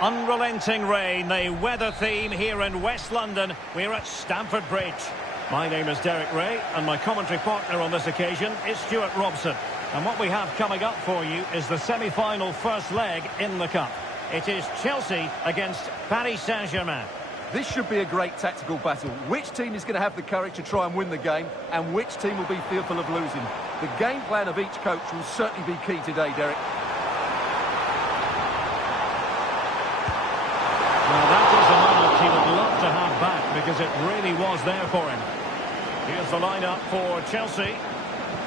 Unrelenting rain, the weather theme here in West London. We're at Stamford Bridge. My name is Derek Ray, and my commentary partner on this occasion is Stuart Robson. And what we have coming up for you is the semi-final first leg in the Cup. It is Chelsea against Paris Saint-Germain. This should be a great tactical battle. Which team is going to have the courage to try and win the game, and which team will be fearful of losing? The game plan of each coach will certainly be key today, Derek. Well, that is a moment he would love to have back because it really was there for him. Here's the lineup for Chelsea.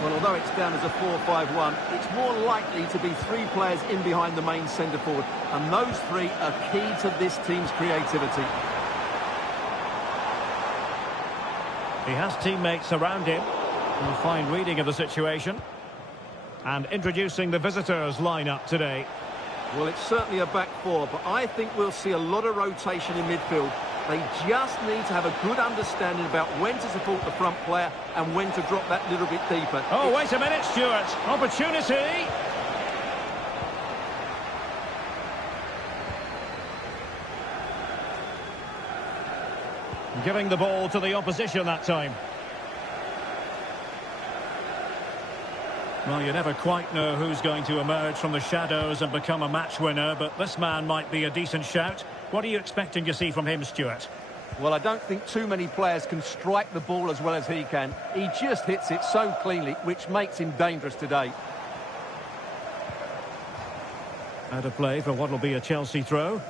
Well, although it's down as a 4-5-1, it's more likely to be three players in behind the main centre-forward, and those three are key to this team's creativity. He has teammates around him. A fine reading of the situation. And introducing the visitors' lineup today. Well, it's certainly a back four, but I think we'll see a lot of rotation in midfield. They just need to have a good understanding about when to support the front player and when to drop that little bit deeper. Oh, wait a minute, Stuart. Opportunity. Giving the ball to the opposition that time. Well, you never quite know who's going to emerge from the shadows and become a match winner, but this man might be a decent shout. What are you expecting to see from him, Stuart? Well, I don't think too many players can strike the ball as well as he can. He just hits it so cleanly, which makes him dangerous today. Out of play for what will be a Chelsea throw.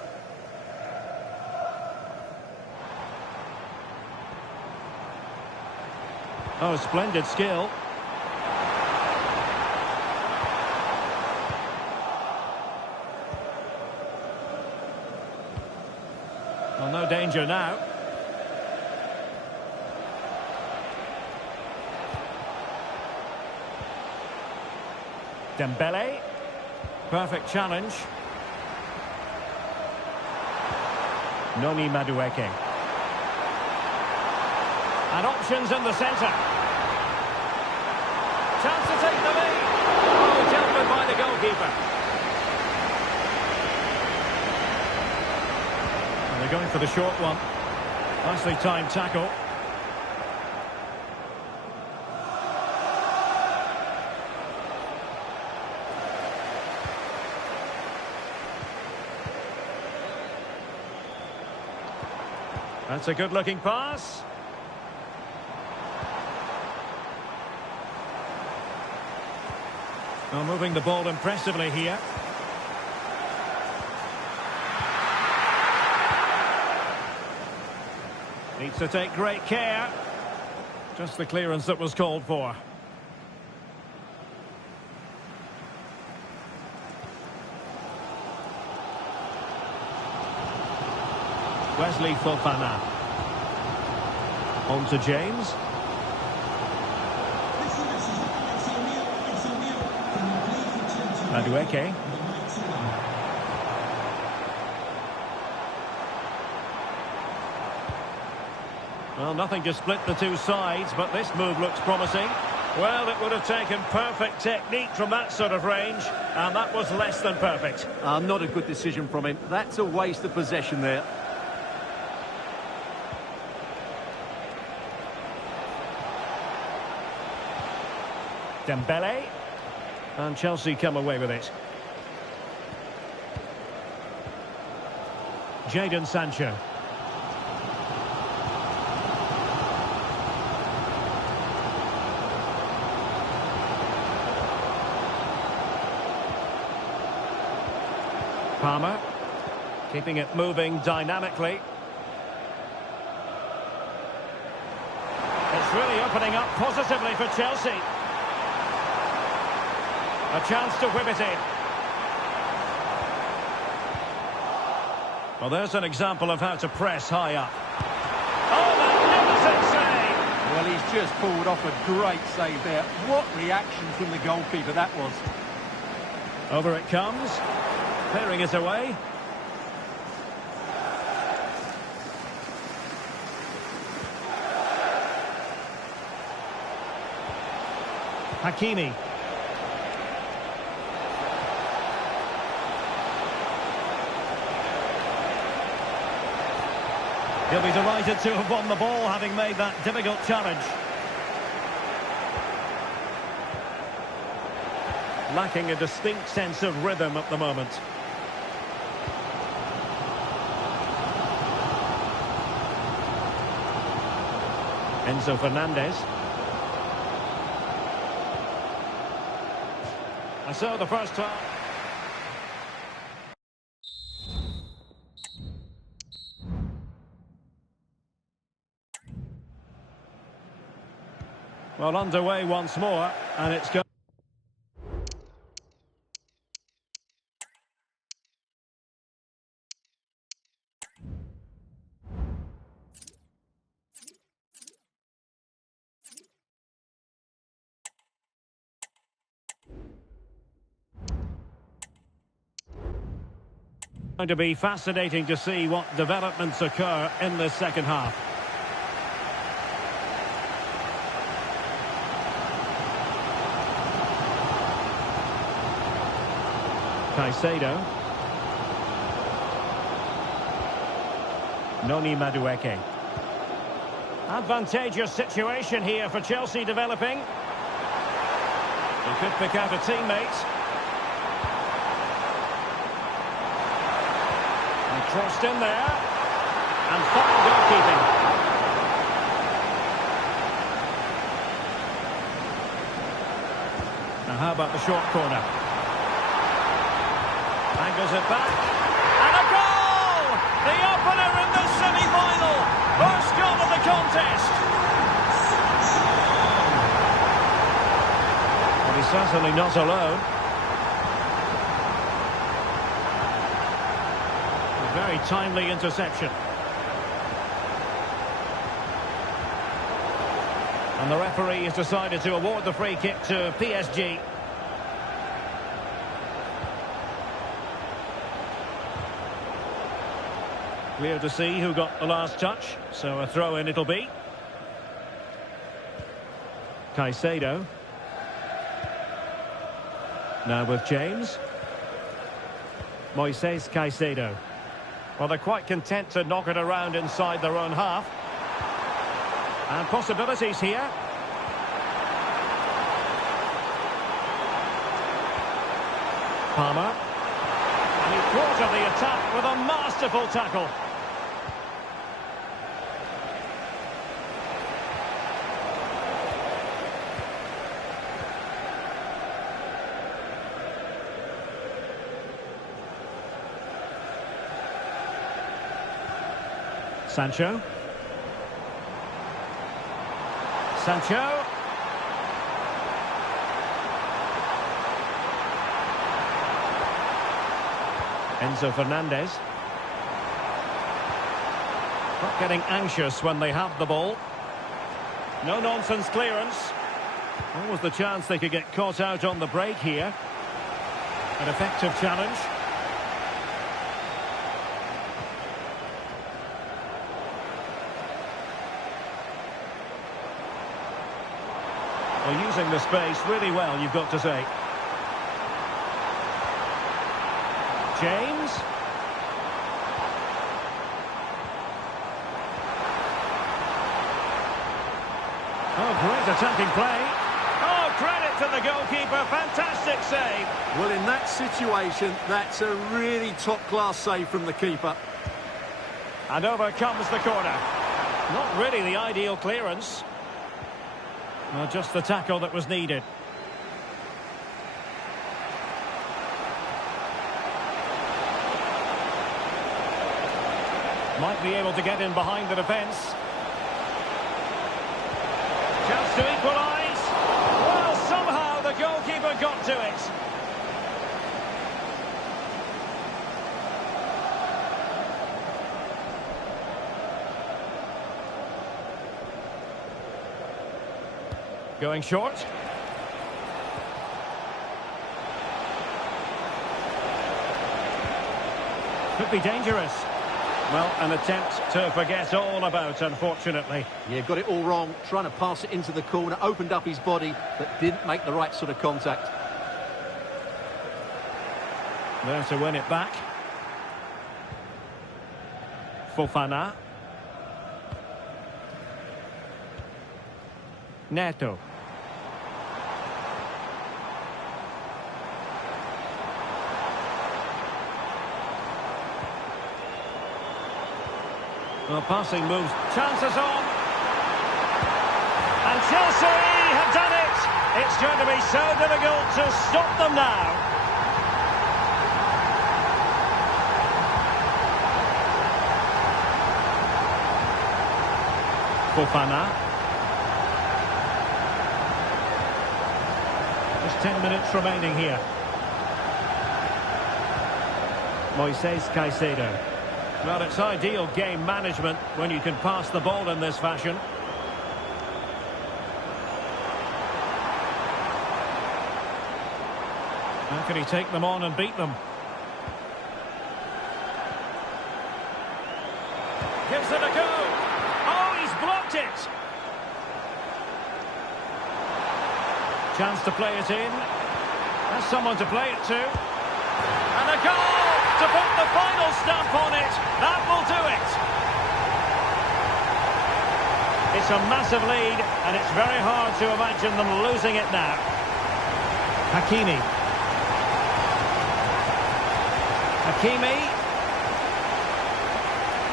Oh, splendid skill. Well, no danger now. Dembele. Perfect challenge. Noni Madueke. And options in the centre. Chance to take the lead. Oh, dealt with by the goalkeeper. And they're going for the short one. Nicely timed tackle. That's a good-looking pass. Well, moving the ball impressively here. Needs to take great care. Just the clearance that was called for. Wesley Fofana. On to James. Madueke. Well, nothing to split the two sides, but this move looks promising. Well, it would have taken perfect technique from that sort of range, and that was less than perfect. Not a good decision from him. That's a waste of possession there. Dembele. And Chelsea come away with it. Jadon Sancho. Palmer. Keeping it moving dynamically. It's really opening up positively for Chelsea. A chance to whip it in. Well, there's an example of how to press high up. Oh, magnificent save! Well, he's just pulled off a great save there. What reaction from the goalkeeper that was. Over it comes. Clearing it away. Hakimi. He'll be delighted to have won the ball, having made that difficult challenge. Lacking a distinct sense of rhythm at the moment. Enzo Fernandez. And so the first time. Well, underway once more, and it's going. Going to be fascinating to see what developments occur in the second half. Caicedo. Noni Madueke. Advantageous situation here for Chelsea developing. He could pick out a teammate. And crossed in there. And fine goalkeeping. Now how about the short corner? Angles it back, and a goal! The opener in the semi-final! First goal of the contest! Well, he's certainly not alone. A very timely interception. And the referee has decided to award the free kick to PSG. Clear to see who got the last touch, so a throw-in it'll be. Caicedo. Now with James. Moises Caicedo. Well, they're quite content to knock it around inside their own half. And possibilities here. Palmer. And he thwarted the attack with a masterful tackle. Sancho. Sancho. Enzo Fernandez. Not getting anxious when they have the ball. No-nonsense clearance. What was the chance they could get caught out on the break here? An effective challenge. Well, using the space really well, you've got to say. James. Oh, great attacking play. Oh, credit to the goalkeeper. Fantastic save. Well, in that situation, that's a really top-class save from the keeper. And over comes the corner. Not really the ideal clearance. Well, just the tackle that was needed. Might be able to get in behind the defence. Chance to equalise. Well, somehow the goalkeeper got to it. Going short. Could be dangerous. Well, an attempt to forget all about, unfortunately. Yeah, got it all wrong. Trying to pass it into the corner, opened up his body, but didn't make the right sort of contact. There to win it back. Fofana. Neto. Well, passing moves. Chances on. And Chelsea have done it. It's going to be so difficult to stop them now. Fofana. Just 10 minutes remaining here. Moises Caicedo. Well, it's ideal game management when you can pass the ball in this fashion. How can he take them on and beat them? Gives it a go. Oh, he's blocked it. Chance to play it in. Has someone to play it to. And a goal to put the final stamp on it. That will do it. It's a massive lead, and it's very hard to imagine them losing it now. Hakimi.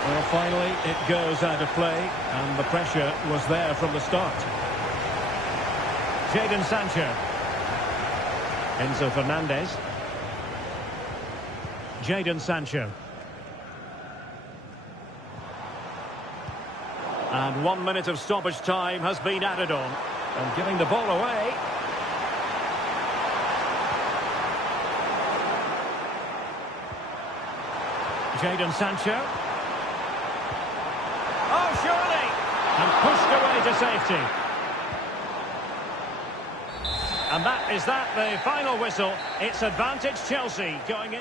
Well, finally, it goes out of play, and the pressure was there from the start. Jadon Sancho. Enzo Fernandez. Jadon Sancho. And 1 minute of stoppage time has been added on. And giving the ball away. Jadon Sancho. Oh, surely! And pushed away to safety. And that is the final whistle. It's advantage Chelsea going in.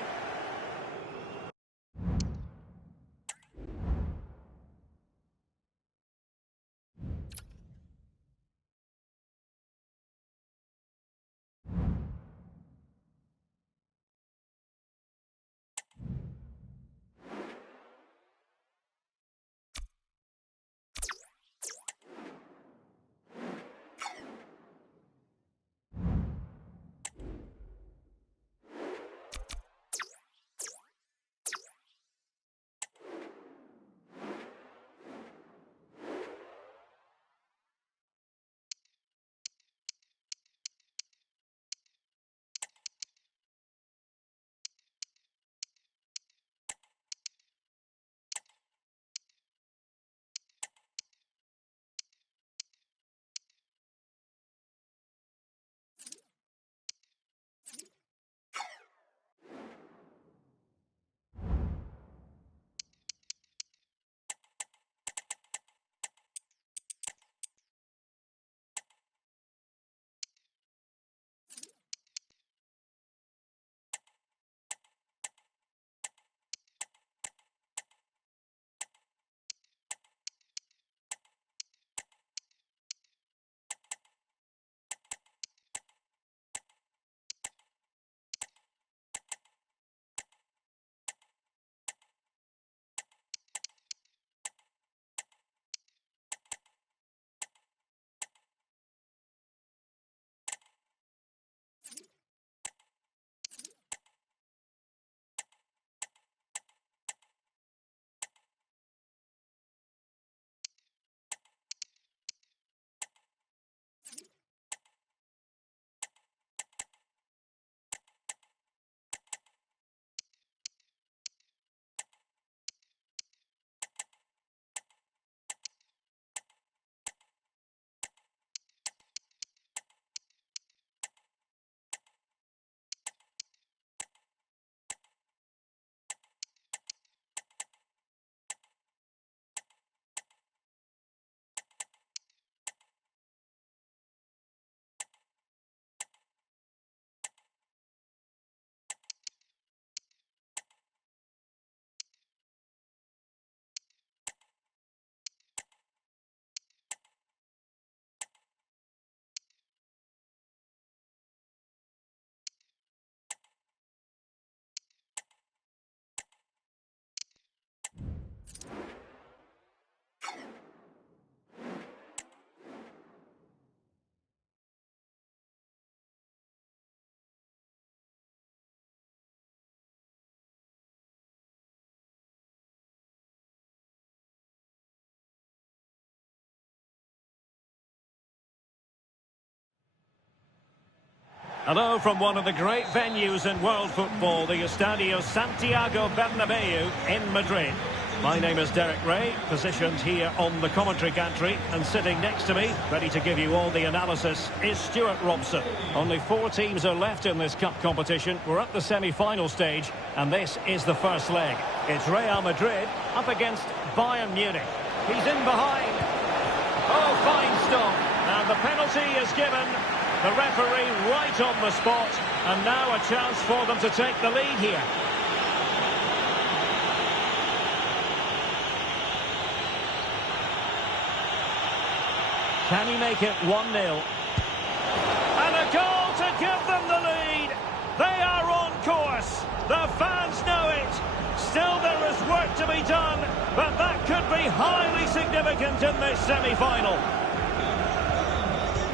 Hello from one of the great venues in world football, the Estadio Santiago Bernabeu in Madrid. My name is Derek Ray, positioned here on the commentary gantry, and sitting next to me, ready to give you all the analysis, is Stuart Robson. Only 4 teams are left in this cup competition. We're at the semi-final stage, and this is the first leg. It's Real Madrid up against Bayern Munich. He's in behind. Oh, fine stop. And the penalty is given. The referee right on the spot, and now a chance for them to take the lead here. Can he make it 1-0? And a goal to give them the lead. They are on course. The fans know it. Still there is work to be done, but that could be highly significant in this semi-final.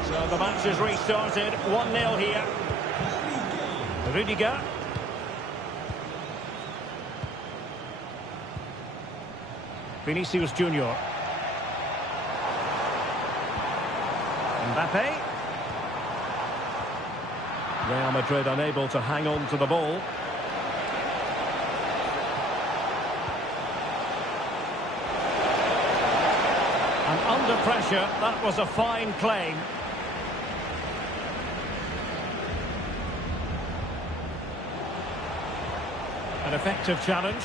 So the match is restarted, 1-0 here. Rudiger. Vinicius Junior. Mbappe. Real Madrid unable to hang on to the ball. And under pressure, that was a fine claim. An effective challenge.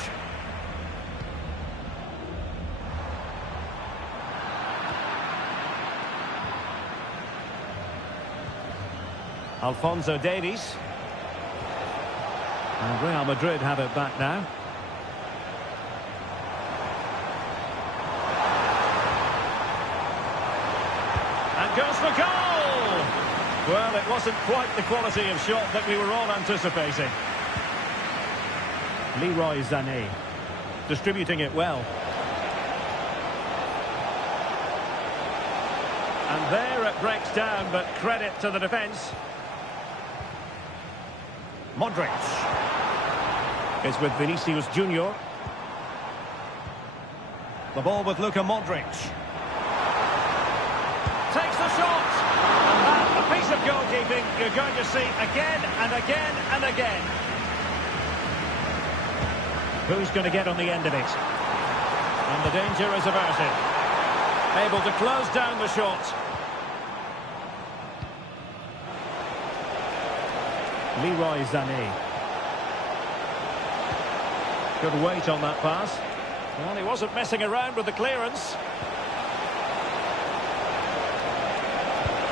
Alphonso Davies. And Real Madrid have it back now. And goes for goal! Well, it wasn't quite the quality of shot that we were all anticipating. Leroy Sané, distributing it well. And there it breaks down, but credit to the defence. Modric. It's with Vinicius Junior. The ball with Luka Modric. Takes the shot. And that, a piece of goalkeeping you're going to see again and again and again. Who's going to get on the end of it? And the danger is averted. Able to close down the shot. Leroy Sané. Good weight on that pass. Well, he wasn't messing around with the clearance.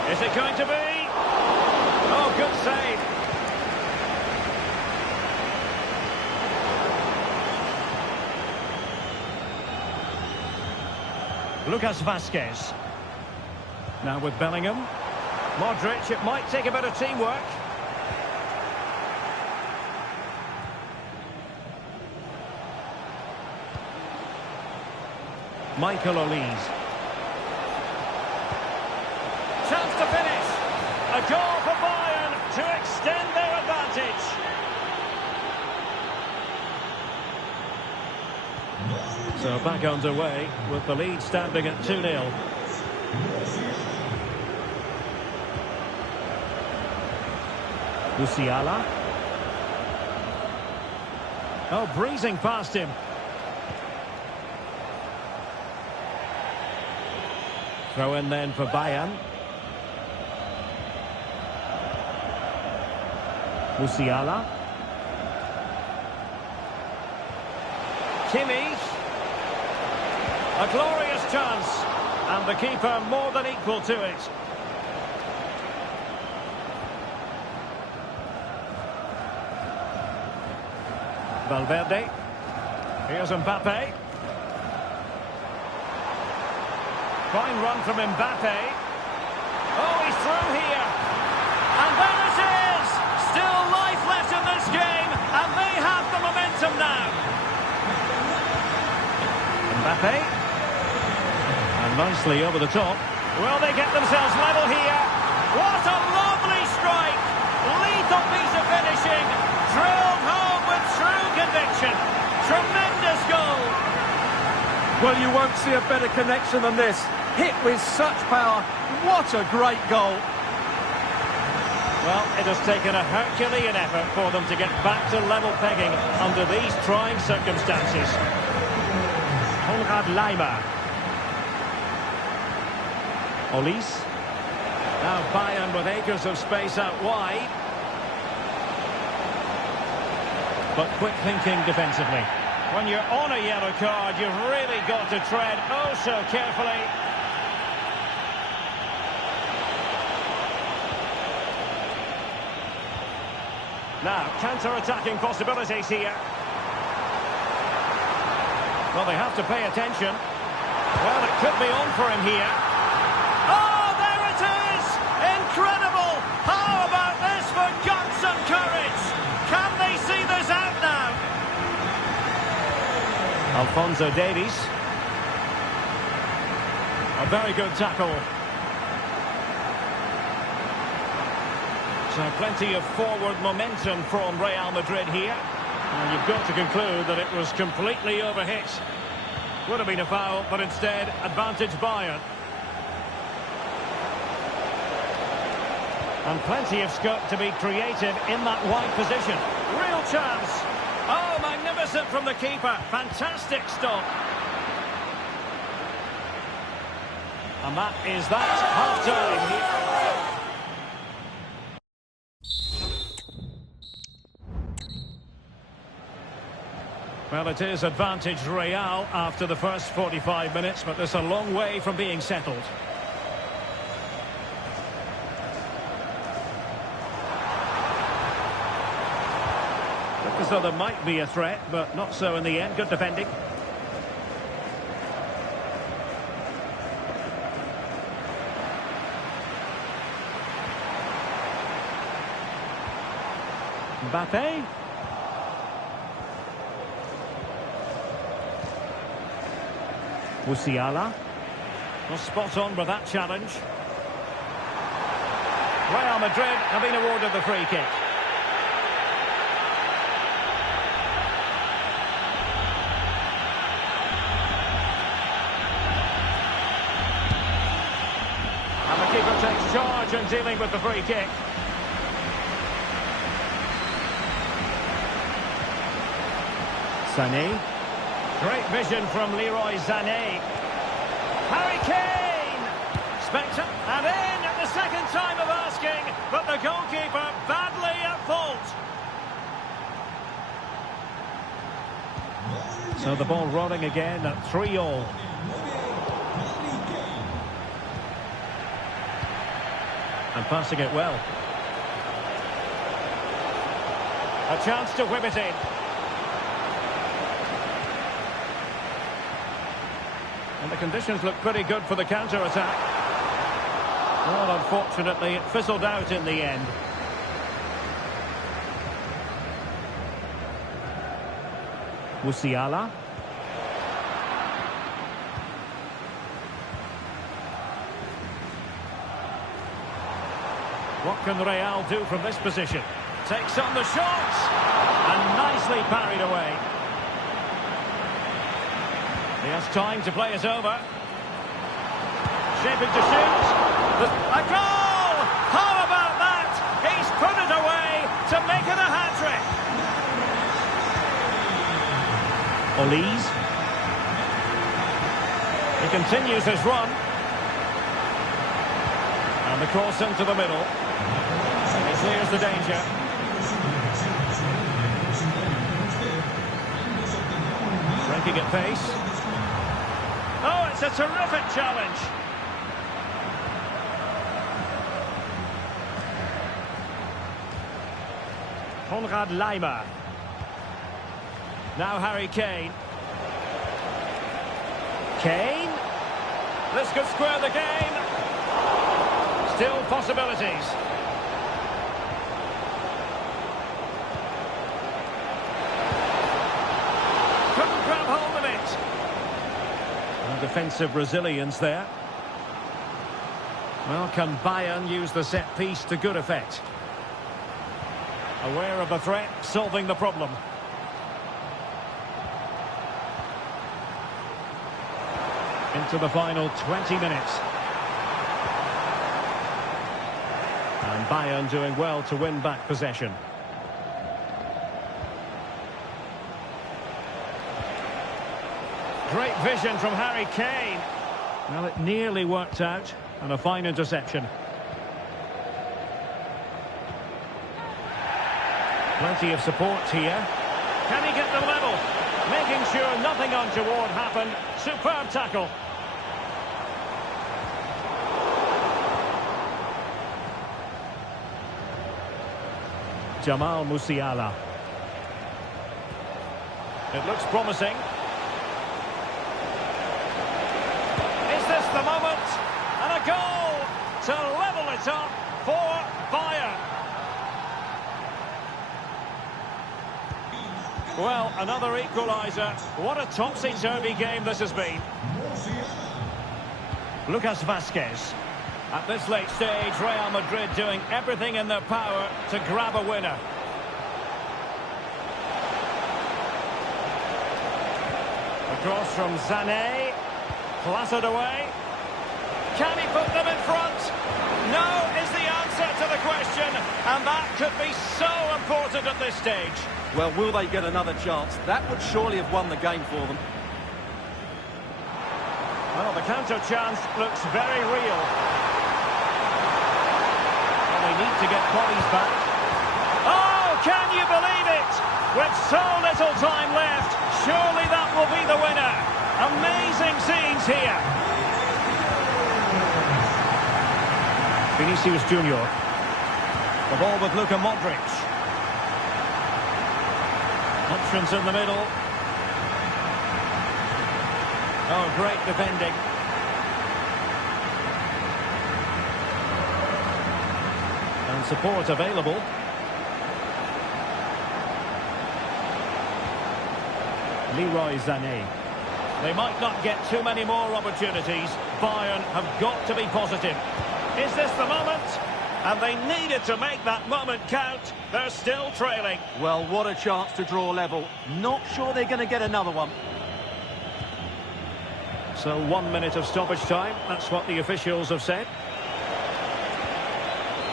Is it going to be? Oh, good save. Lucas Vazquez. Now with Bellingham. Modric, it might take a bit of teamwork. Michael Olise. Chance to finish. A goal for Bayern to extend their advantage. So back underway with the lead standing at 2-0. Musiala. Oh, breezing past him. Throw in then for Bayern. Musiala. Kimmich. A glorious chance. And the keeper more than equal to it. Valverde. Here's Mbappe. Fine run from Mbappe. Oh, he's through here. And there it is! Still life left in this game, and they have the momentum now. Mbappe. And nicely over the top. Will they get themselves level here? What a lovely strike! Lethal piece of finishing. Drilled home with true conviction. Tremendous goal. Well, you won't see a better connection than this. Hit with such power. What a great goal. Well, it has taken a Herculean effort for them to get back to level pegging under these trying circumstances. Konrad Laimer. Olise. Now Bayern with acres of space out wide. But quick thinking defensively. When you're on a yellow card, you've really got to tread oh so carefully. Now, counter-attacking possibilities here. Well, they have to pay attention. Well, it could be on for him here. Oh, there it is! Incredible! How about this for guts and courage? Can they see this out now? Alphonso Davies. A very good tackle. So plenty of forward momentum from Real Madrid here. And you've got to conclude that it was completely overhit. Would have been a foul, but instead, advantage Bayern. And plenty of scope to be creative in that wide position. Real chance. Oh, magnificent from the keeper. Fantastic stop. And that is that. Half-time here. Well, it is advantage Real after the first 45 minutes, but there's a long way from being settled. Look as though there might be a threat, but not so in the end. Good defending. Mbappe. Musiala. Well, spot on with that challenge. Real Madrid have been awarded the free kick. And the keeper takes charge in dealing with the free kick. Sané. Great vision from Leroy Sané. Harry Kane! Spectre, and in at the second time of asking, but the goalkeeper badly at fault. So the ball rolling again at 3-3. And passing it well. A chance to whip it in. And the conditions look pretty good for the counter-attack. Well, unfortunately, it fizzled out in the end. Musiala. What can Real do from this position? Takes on the shot! And nicely parried away. He has time to play it over. Shaping to shoot. A goal! How about that? He's put it away to make it a hat-trick. Olise. He continues his run. And the cross into the middle. He clears the danger. Breaking at pace. Oh, it's a terrific challenge. Konrad Laimer. Now Harry Kane. Kane. This could square the game. Still possibilities. Couldn't grab hold of it. And defensive resilience there. Well, can Bayern use the set piece to good effect? Aware of the threat, solving the problem. Into the final 20 minutes. And Bayern doing well to win back possession. Great vision from Harry Kane. Well, it nearly worked out, and a fine interception. Plenty of support here. Can he get them level? Making sure nothing untoward happened. Superb tackle. Jamal Musiala. It looks promising. Is this the moment? And a goal to level it up for Bayern. Well, another equaliser. What a topsy-turvy game this has been. Lucas Vazquez. At this late stage, Real Madrid doing everything in their power to grab a winner. Across from Sané. Clattered away. Can he put them in front? No is the answer to the question, and that could be so important at this stage. Well, will they get another chance? That would surely have won the game for them. Well, the counter chance looks very real. Well, they need to get bodies back. Oh, can you believe it? With so little time left, surely that will be the winner. Amazing scenes here. Vinicius Junior. The ball with Luka Modric. Options in the middle. Oh, great defending. And support available. Leroy Sané. They might not get too many more opportunities. Bayern have got to be positive. Is this the moment? And they needed to make that moment count. They're still trailing. Well, what a chance to draw level. Not sure they're going to get another one. So 1 minute of stoppage time. That's what the officials have said.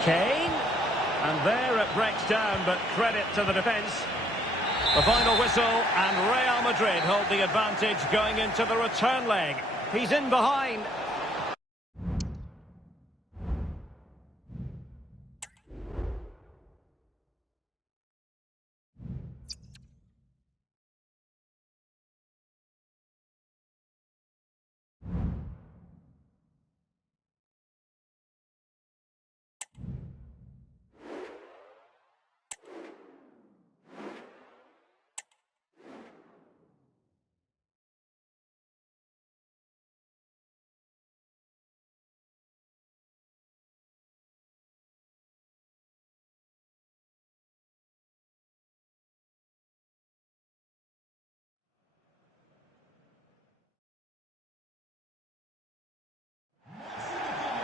Kane. And there it breaks down, but credit to the defence. The final whistle, and Real Madrid hold the advantage going into the return leg. He's in behind.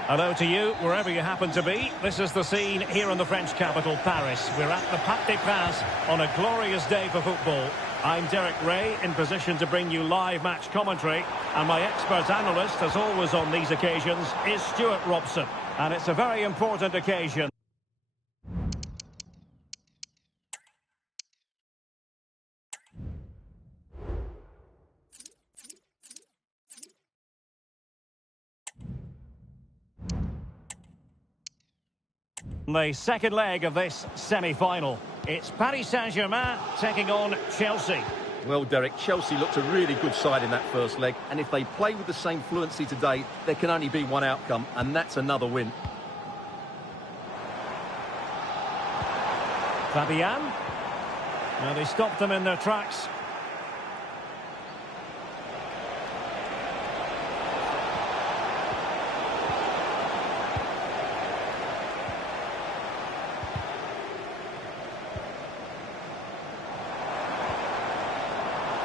Hello to you, wherever you happen to be. This is the scene here in the French capital, Paris. We're at the Parc des Princes on a glorious day for football. I'm Derek Ray, in position to bring you live match commentary. And my expert analyst, as always on these occasions, is Stuart Robson. And it's a very important occasion. The second leg of this semi-final. It's Paris Saint-Germain taking on Chelsea. Well, Derek, Chelsea looked a really good side in that first leg, and if they play with the same fluency today, there can only be one outcome, and that's another win. Fabian. Now they stopped them in their tracks.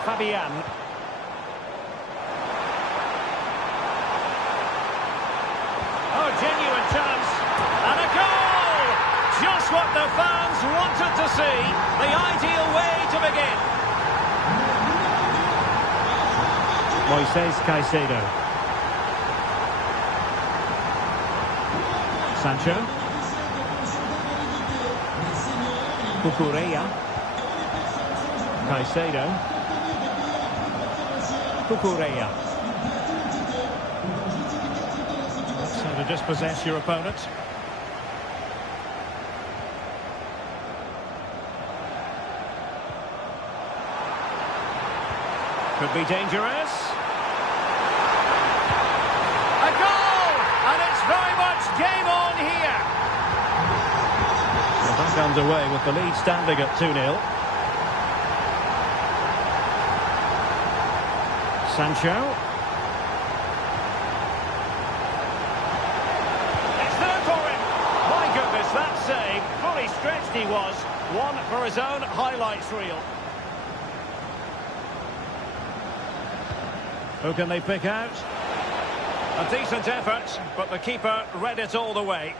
Fabian. Oh, genuine chance. And a goal! Just what the fans wanted to see. The ideal way to begin. Moises Caicedo. Sancho. Cucurella. Caicedo. Cucurella. That's how to dispossess your opponent. Could be dangerous. A goal! And it's very much game on here. We're back underway with the lead standing at 2-0. Sancho. It's there for him. My goodness, that save. Fully stretched he was. One for his own highlights reel. Who can they pick out? A decent effort, but the keeper read it all the way.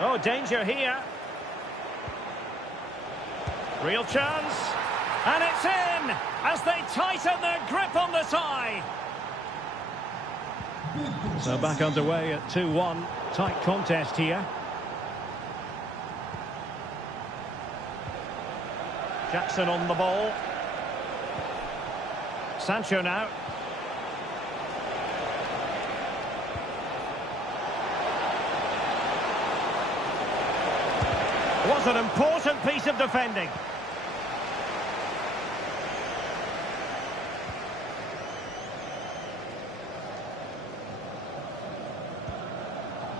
Oh, danger here. Real chance. And it's in as they tighten their grip on the tie. So back underway at 2-1. Tight contest here. Jackson on the ball. Sancho now. Was an important piece of defending.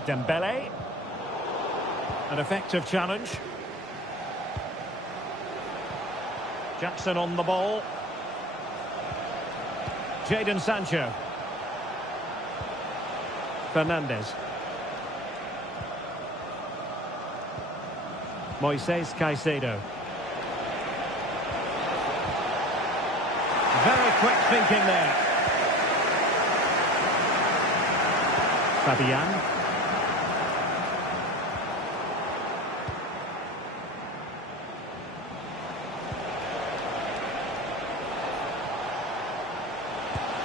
Dembele. An effective challenge. Jackson on the ball. Jadon Sancho. Fernandes. Moises Caicedo. Very quick thinking there. Fabian.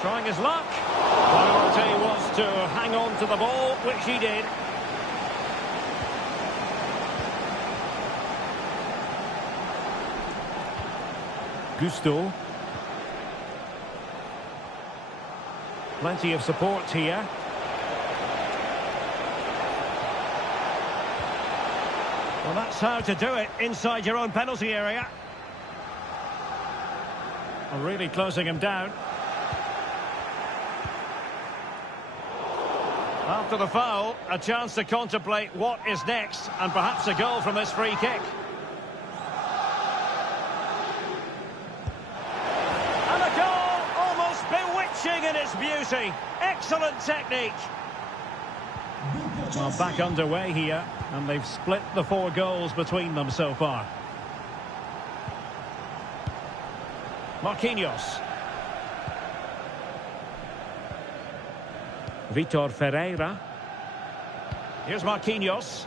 Trying his luck. Priority was to hang on to the ball, which he did. Gusto. Plenty of support here. Well, that's how to do it inside your own penalty area. Well, really closing him down. After the foul, a chance to contemplate what is next, and perhaps a goal from this free kick. And a goal, almost bewitching in its beauty. Excellent technique. Well, back underway here, and they've split the 4 goals between them so far. Marquinhos. Vitor Ferreira. Here's Marquinhos.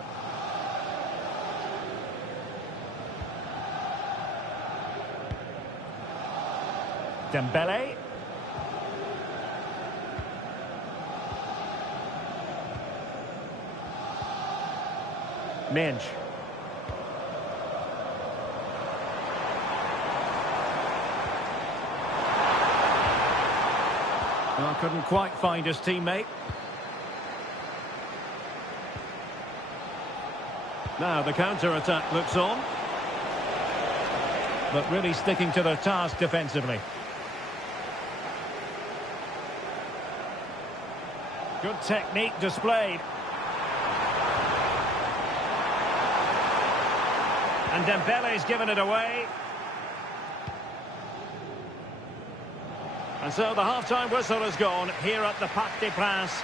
Dembele. Minge. Well, couldn't quite find his teammate. Now the counter-attack looks on. But really sticking to their task defensively. Good technique displayed. And Dembele's given it away. And so the half-time whistle has gone here at the Parc des Princes.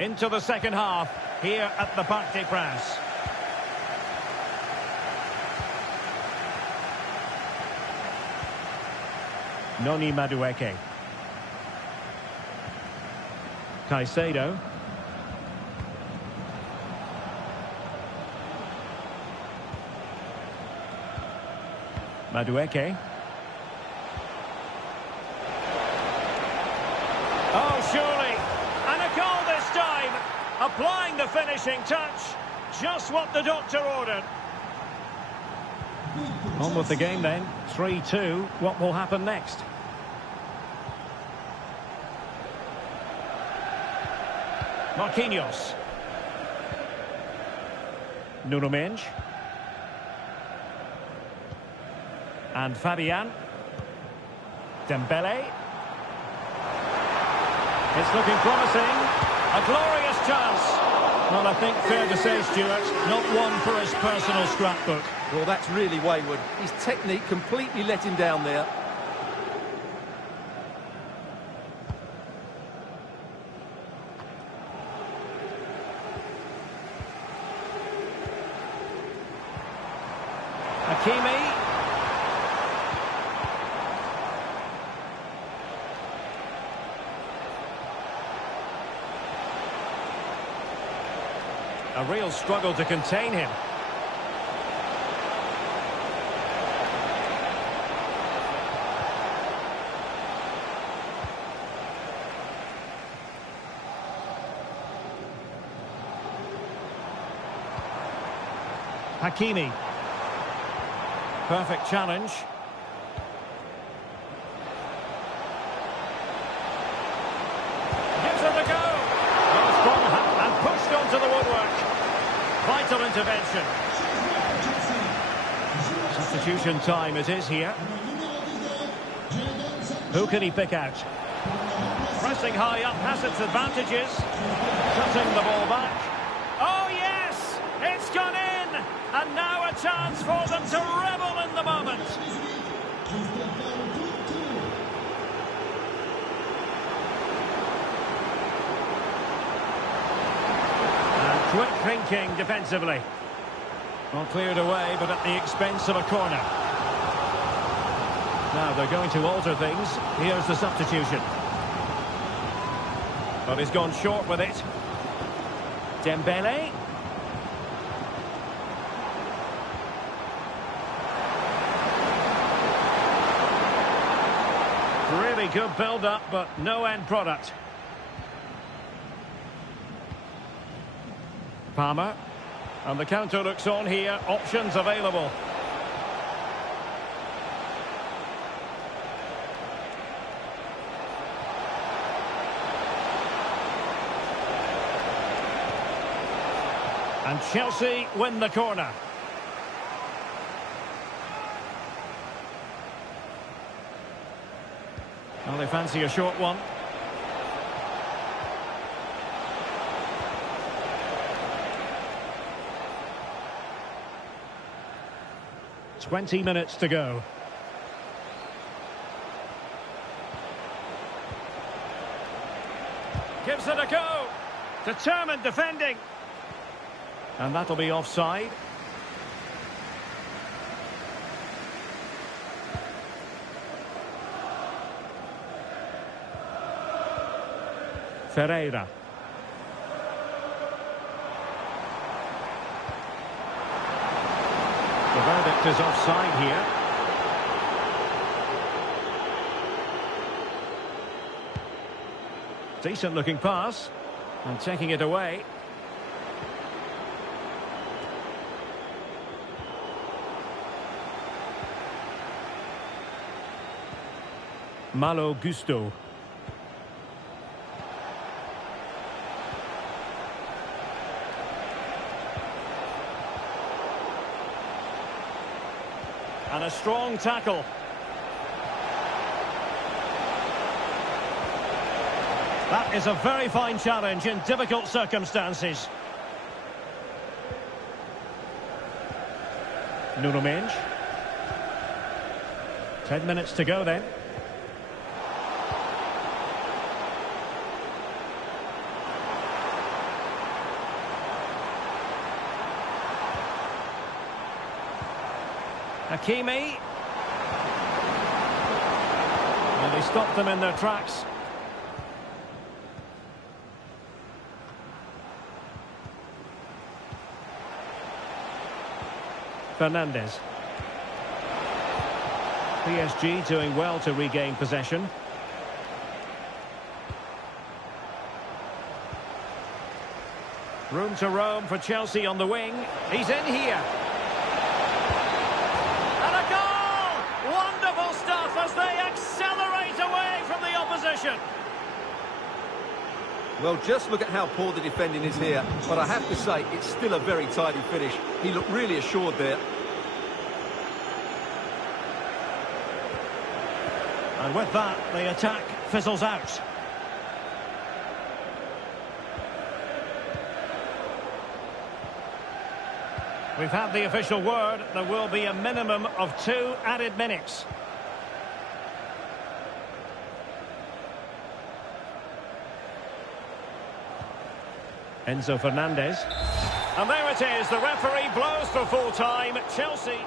Into the second half here at the Parc des Princes. Noni Madueke. Caicedo. Madueke. Oh, surely. And a goal this time. Applying the finishing touch. Just what the doctor ordered. On with the game then. 3-2. What will happen next? Marquinhos. Nuno Mendes. And Fabian. Dembele. It's looking promising. A glorious chance. Well, I think fair to say, Stuart, not one for his personal scrapbook. Well, that's really wayward. His technique completely let him down there. Hakimi. A real struggle to contain him. Hakimi. Perfect challenge. Gives it a go. Well, strong and pushed onto the woodwork. Vital intervention. Substitution time it is here. Who can he pick out? Pressing high up has its advantages. Cutting the ball back. Oh yes! It's gone in! And now a chance for them to revel in the moment. Quick thinking defensively. Well, cleared away, but at the expense of a corner. Now they're going to alter things. Here's the substitution. But he's gone short with it. Dembele. Really good build-up, but no end product. Palmer. And the counter looks on here. Options available. And Chelsea win the corner. Well, they fancy a short one. Twenty minutes to go. Gives it a go. Determined defending. And that'll be offside. Ferreira. The verdict is offside here. Decent looking pass. And taking it away. Malo Gusto. And a strong tackle. That is a very fine challenge in difficult circumstances. Nuno Mendes. 10 minutes to go then. Hakimi. And they stopped them in their tracks. Fernandes. PSG doing well to regain possession. Room to roam for Chelsea on the wing. He's in here. And a goal! Wonderful stuff as they accelerate away from the opposition. Well, just look at how poor the defending is here. But I have to say, it's still a very tidy finish. He looked really assured there. And with that, the attack fizzles out. We've had the official word. There will be a minimum of 2 added minutes. Enzo Fernandez. And there it is. The referee blows for full time. Chelsea.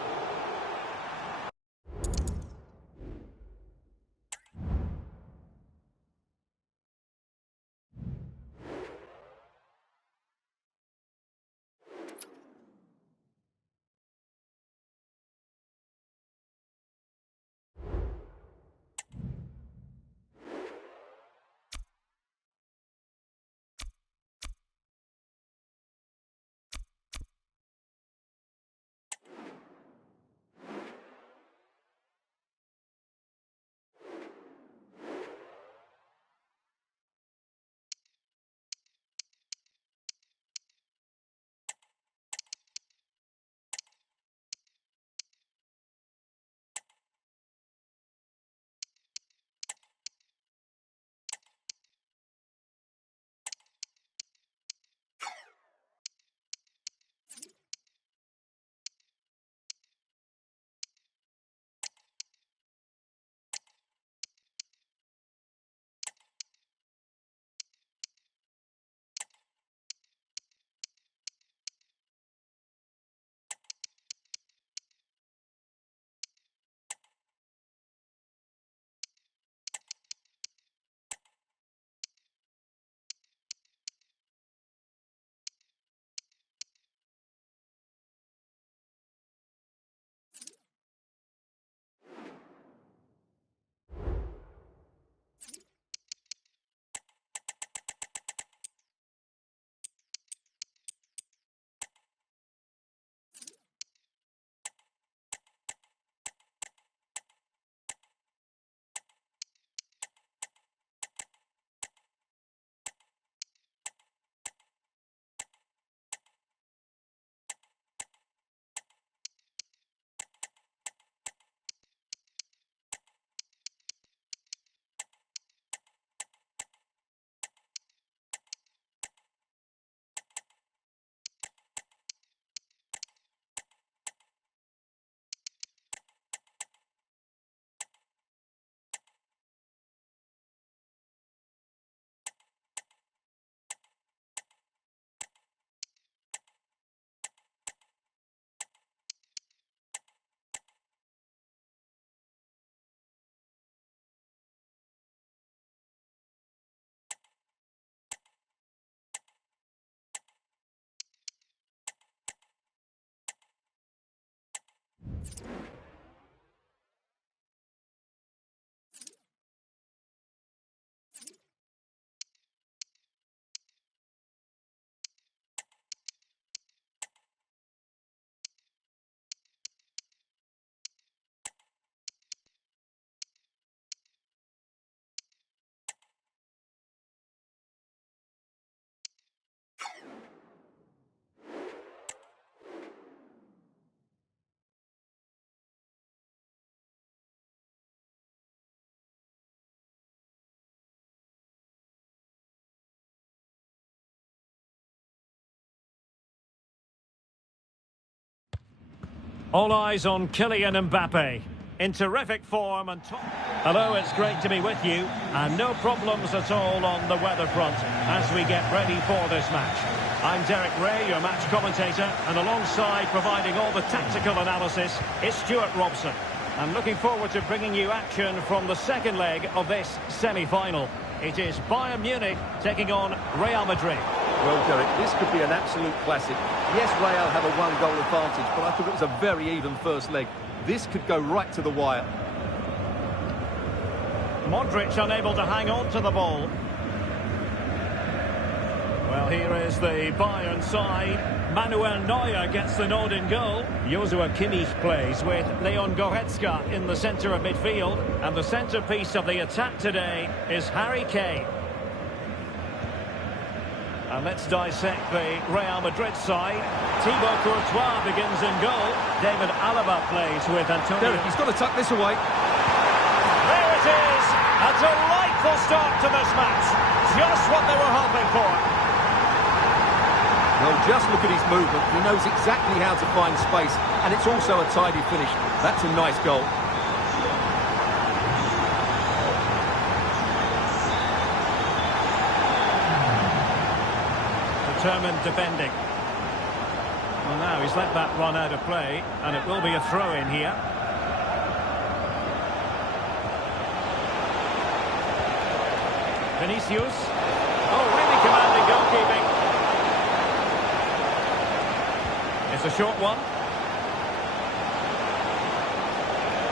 All eyes on Kylian Mbappe. In terrific form and top. Hello, it's great to be with you. And no problems at all on the weather front as we get ready for this match. I'm Derek Ray, your match commentator, and alongside providing all the tactical analysis is Stuart Robson. I'm looking forward to bringing you action from the second leg of this semi-final. It is Bayern Munich taking on Real Madrid. Well, Derek, this could be an absolute classic. Yes, Real have a one-goal advantage, but I thought it was a very even first leg. This could go right to the wire. Modric unable to hang on to the ball. Well, here is the Bayern side. Manuel Neuer gets the nod in goal. Joshua Kimmich plays with Leon Goretzka in the centre of midfield. And the centrepiece of the attack today is Harry Kane. And let's dissect the Real Madrid side. Thibaut Courtois begins in goal. David Alaba plays with Antonio. Derek, he's got to tuck this away. There it is! A delightful start to this match. Just what they were hoping for. Well, just look at his movement. He knows exactly how to find space, and it's also a tidy finish. That's a nice goal. Determined defending. Well, now he's let that run out of play, and it will be a throw-in here. Vinicius. Oh, really commanding goalkeeping. It's a short one.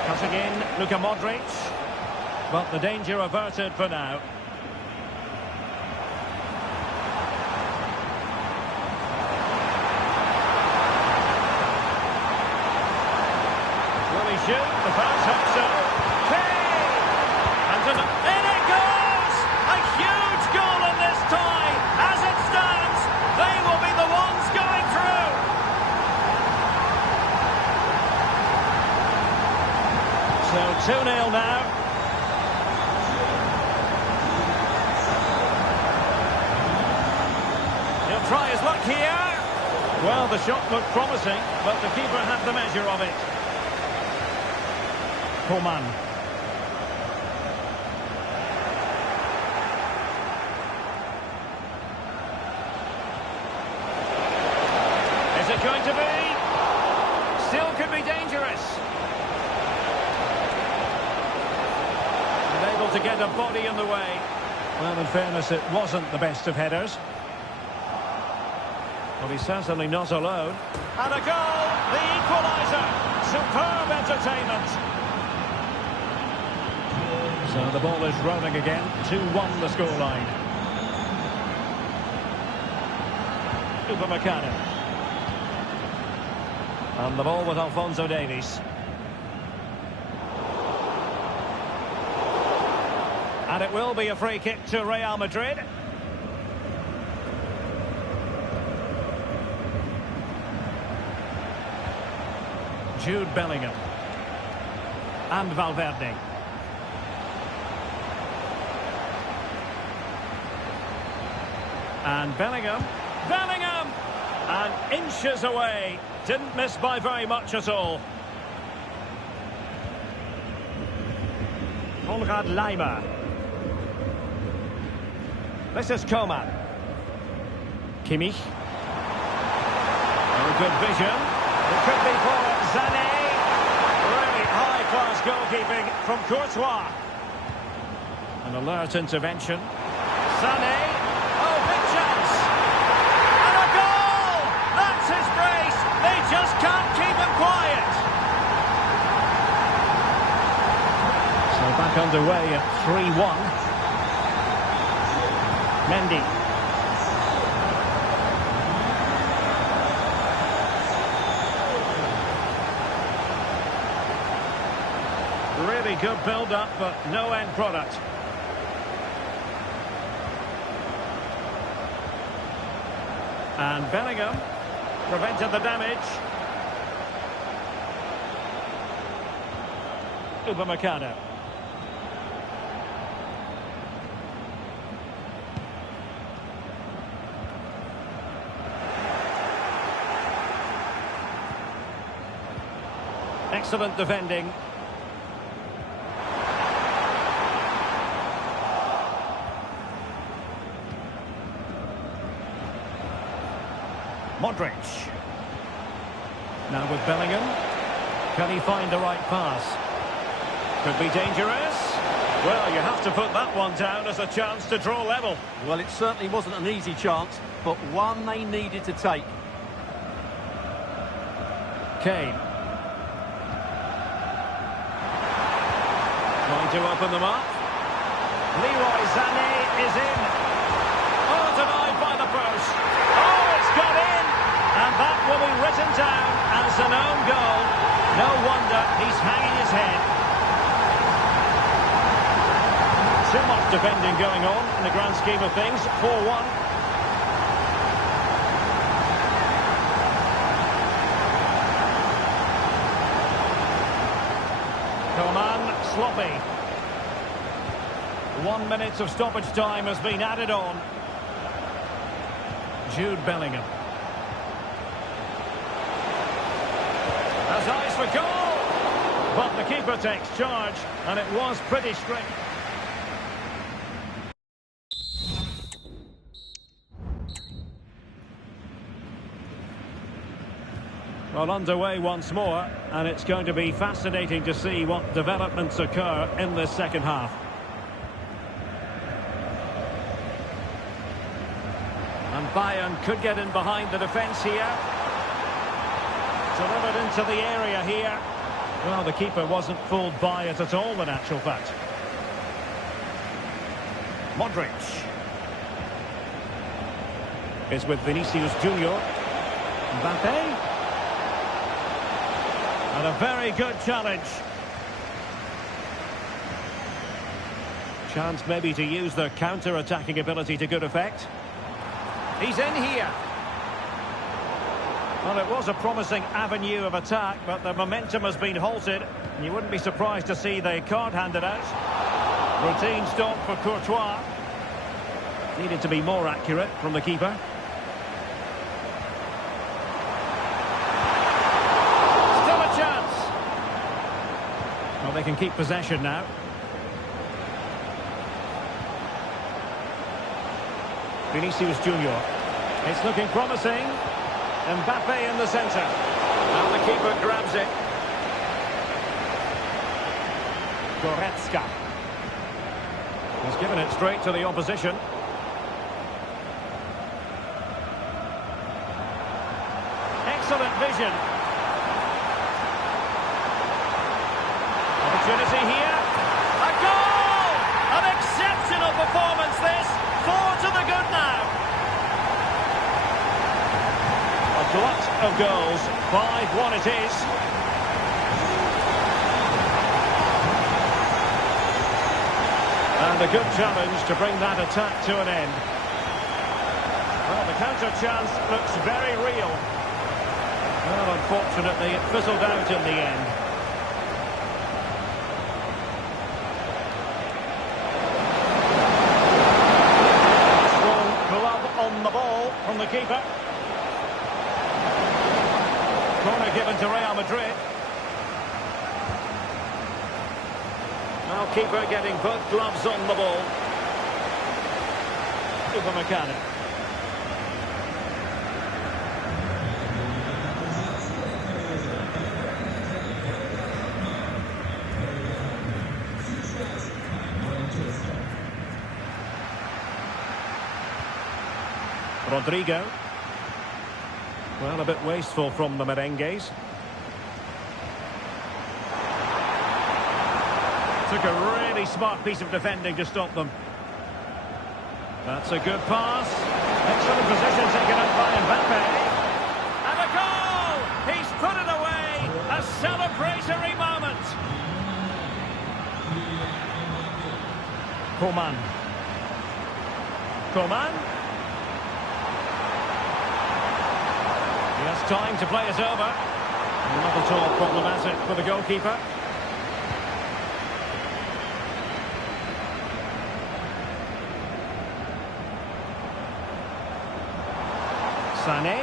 Cutting in, Luka Modric. But the danger averted for now. Will he shoot? The fans hope so. Kane! And in it goes! A huge goal in this tie. As it stands, they will be the ones going through. So 2-0 now. He'll try his luck here. Well, the shot looked promising, but the keeper had the measure of it. Coman. Is it going to be? Still could be dangerous. Unable to get a body in the way. Well, in fairness, it wasn't the best of headers. Well, he's certainly not alone. And a goal! The equaliser! Superb entertainment! So the ball is rolling again. 2-1 the scoreline. Upamecano. And the ball with Alphonso Davies. And it will be a free kick to Real Madrid. Jude Bellingham. And Valverde. And Bellingham. Bellingham! And inches away. Didn't miss by very much at all. Konrad Laimer. This is Coman. Kimmich. Oh, good vision. It could be for Sané. Really high-class goalkeeping from Courtois. An alert intervention. Sané. Oh, big chance. And a goal! That's his brace. They just can't keep him quiet. So back underway at 3-1. Mendy. Really good build-up, but no end product. And Bellingham prevented the damage. Upamecano. Excellent defending. Modric. Now with Bellingham. Can he find the right pass? Could be dangerous. Well, you have to put that one down as a chance to draw level. Well, it certainly wasn't an easy chance, but one they needed to take. Kane. Trying to open them up. Leroy Sané is in. Oh, denied by the post. Oh, it's got in. And that will be written down as an own goal. No wonder he's hanging his head. Too much defending going on in the grand scheme of things. 4-1. Coman, sloppy. 1 minute of stoppage time has been added on. Jude Bellingham. Has eyes for goal. But the keeper takes charge, and it was pretty straight. Well, underway once more, and it's going to be fascinating to see what developments occur in this second half. And Bayern could get in behind the defence here. Delivered into the area here. Well, the keeper wasn't fooled by it at all, in actual fact. Modric is with Vinicius Junior. Mbappe. And a very good challenge. Chance maybe to use their counter-attacking ability to good effect. He's in here. Well, it was a promising avenue of attack, but the momentum has been halted. And you wouldn't be surprised to see the card handed out. Routine stop for Courtois. Needed to be more accurate from the keeper. Still a chance. Well, they can keep possession now. Vinicius Junior. It's looking promising. Mbappe in the centre. And the keeper grabs it. Goretzka. He's given it straight to the opposition. Excellent vision. Opportunity here. A goal! An exceptional performance this. 4 to the good now. A glut of goals. 5-1 it is. And a good challenge to bring that attack to an end. Well, the counter chance looks very real. Well, unfortunately, it fizzled out in the end. Strong glove on the ball from the keeper. Corner given to Real Madrid. Now keeper getting both gloves on the ball. Upamecano. Rodrigo. Well, a bit wasteful from the merengues. Took a really smart piece of defending to stop them. That's a good pass. Excellent position taken up by Mbappe. And a goal! He's put it away! A celebratory moment! Coman. Coman. He has time to play it over. Not at all problematic for the goalkeeper. Sané.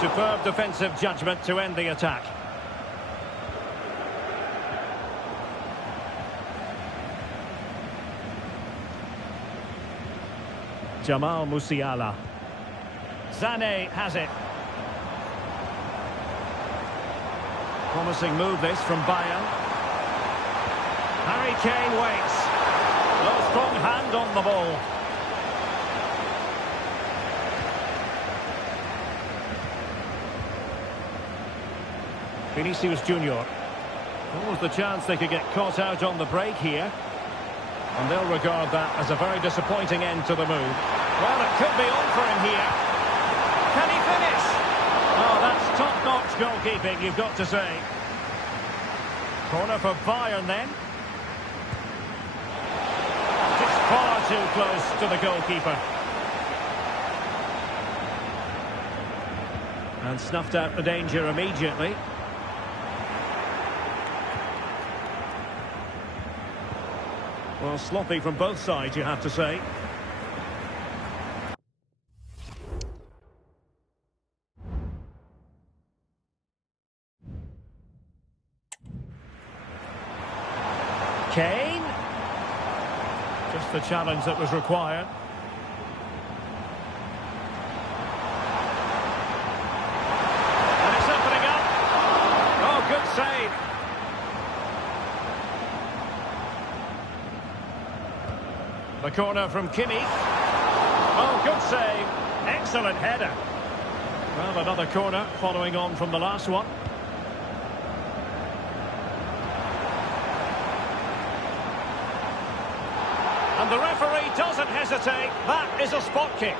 Superb defensive judgment to end the attack. Jamal Musiala. Sané has it. Promising move this from Bayern. Harry Kane waits. No strong hand on the ball. Vinicius Junior. Almost the chance they could get caught out on the break here. And they'll regard that as a very disappointing end to the move. Well, it could be on for him here. Can he finish? Oh, that's top-notch goalkeeping, you've got to say. Corner for Bayern then. Just far too close to the goalkeeper. And snuffed out the danger immediately. Well, sloppy from both sides, you have to say. Kane. Just the challenge that was required. And it's opening up. Oh, good save. The corner from Kimmich. Oh, good save. Excellent header. Well, another corner following on from the last one. And the referee doesn't hesitate. That is a spot kick.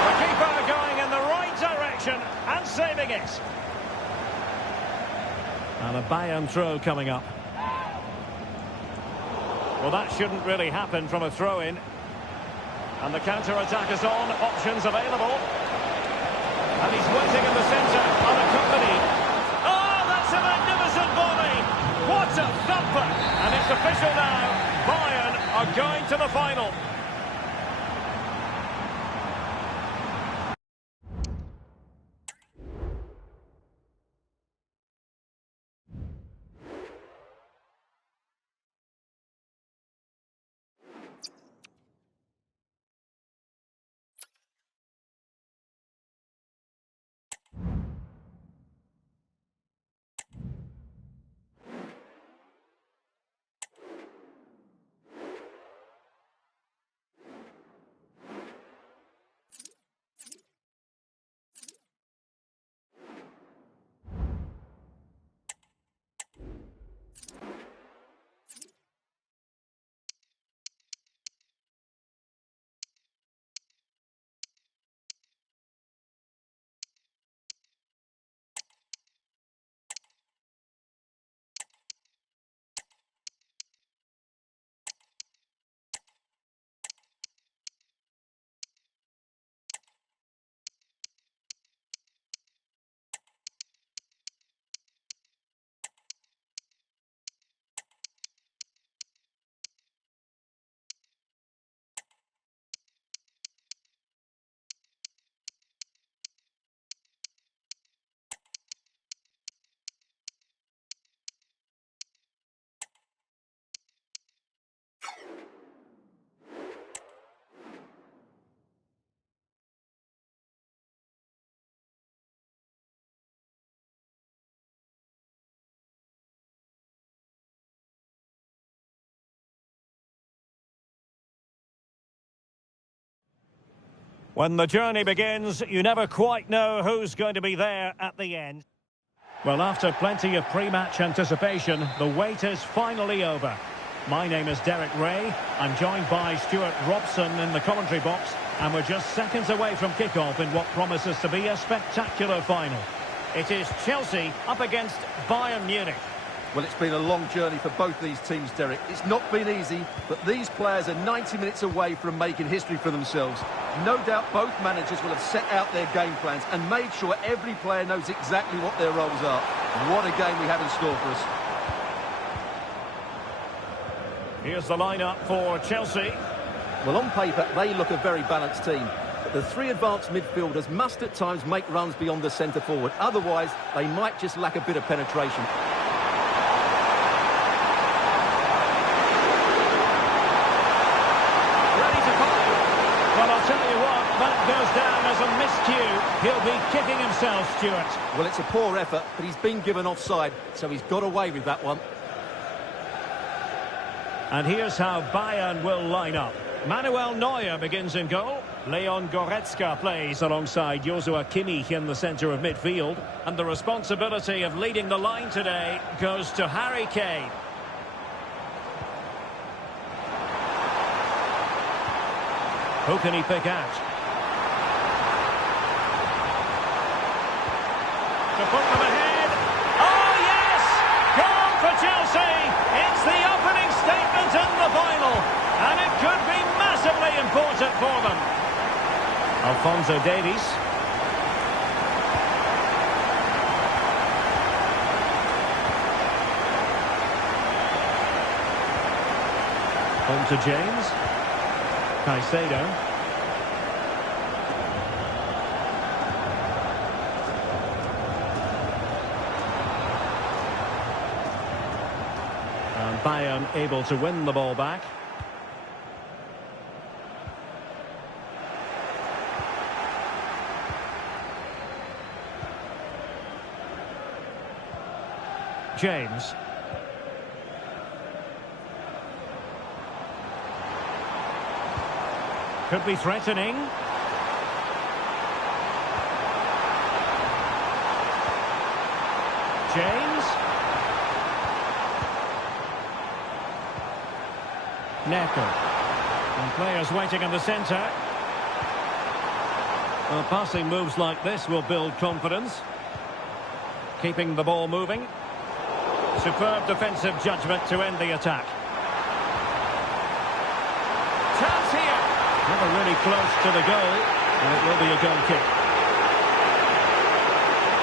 The keeper going in the right direction and saving it. And a Bayern throw coming up. Well, that shouldn't really happen from a throw-in. And the counter-attack is on, options available. And he's waiting in the centre, unaccompanied. Oh, that's a magnificent volley! What a thumper! And it's official now, Bayern are going to the final. When the journey begins, you never quite know who's going to be there at the end. Well, after plenty of pre-match anticipation, the wait is finally over. My name is Derek Ray. I'm joined by Stuart Robson in the commentary box, and we're just seconds away from kick-off in what promises to be a spectacular final. It is Chelsea up against Bayern Munich. Well, it's been a long journey for both these teams, Derek. It's not been easy, but these players are 90 minutes away from making history for themselves. No doubt both managers will have set out their game plans and made sure every player knows exactly what their roles are. What a game we have in store for us. Here's the lineup for Chelsea. Well, on paper, they look a very balanced team. But the three advanced midfielders must at times make runs beyond the centre-forward. Otherwise, they might just lack a bit of penetration. Well, I'll tell you what, that goes down as a miscue. He'll be kicking himself, Stuart. Well, it's a poor effort, but he's been given offside, so he's got away with that one. And here's how Bayern will line up. Manuel Neuer begins in goal. Leon Goretzka plays alongside Joshua Kimmich in the centre of midfield. And the responsibility of leading the line today goes to Harry Kane. Who can he pick out? To put them ahead. Oh, yes! Goal for Chelsea! It's the opening statement in the final. And it could be massively important for them. Alphonso Davies. On to James. Caicedo. And Bayern able to win the ball back. James. Could be threatening. James. Neto. And players waiting in the centre. Well, passing moves like this will build confidence. Keeping the ball moving. Superb defensive judgment to end the attack. Chance here. Never really close to the goal, and it will be a goal kick.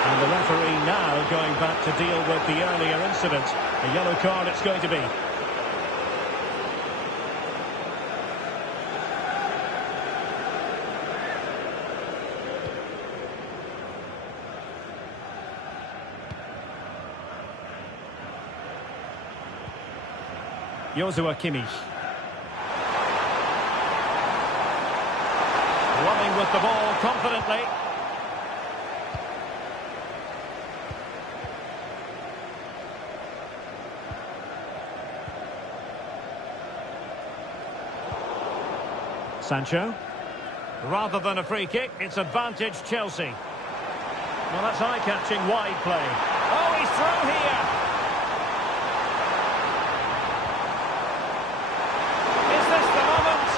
And the referee now going back to deal with the earlier incident. A yellow card it's going to be. Joshua Kimmich. Running with the ball confidently. Sancho. Rather than a free kick, it's advantage Chelsea. Well, that's eye-catching wide play. Oh, he's through here. Is this the moment?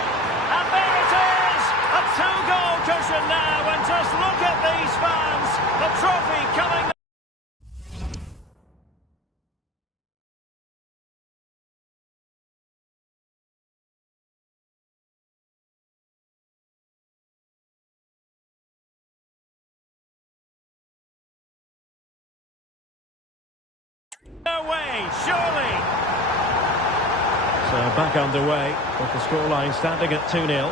And there it is! A two-goal cushion now, and just look at these fans. The trophy coming away, surely. So back underway, with the scoreline standing at 2-0.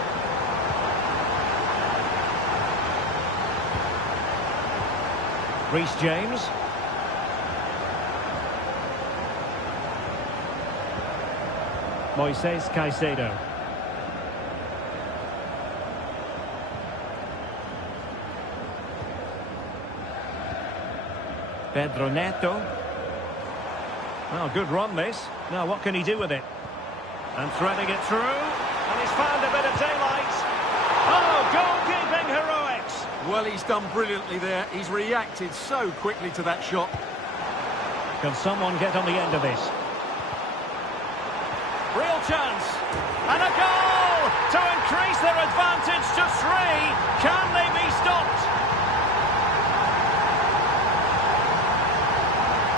Reece James. Moises Caicedo. Pedro Neto. Well, good run this. Now what can he do with it? And threading it through. And he's found a bit of daylight. Oh, goalkeeping heroics. Well, he's done brilliantly there. He's reacted so quickly to that shot. Can someone get on the end of this? Real chance. And a goal to increase their advantage to 3. Can they be stopped?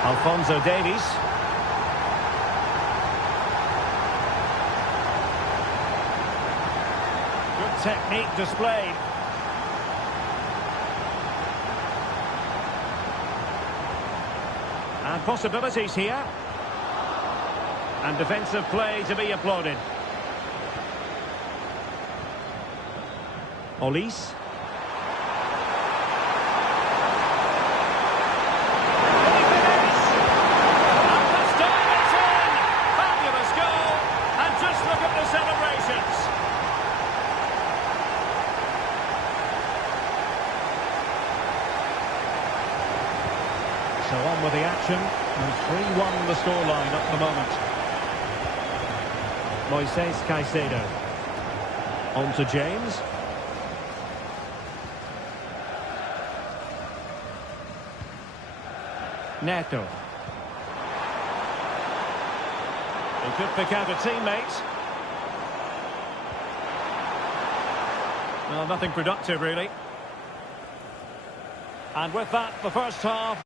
Alphonso Davies. Good technique displayed. And possibilities here. And defensive play to be applauded. Olise. So on with the action, and 3-1 the scoreline at the moment. Moises Caicedo. On to James. Neto. He could pick out a teammate. Well, nothing productive, really. And with that, the first half.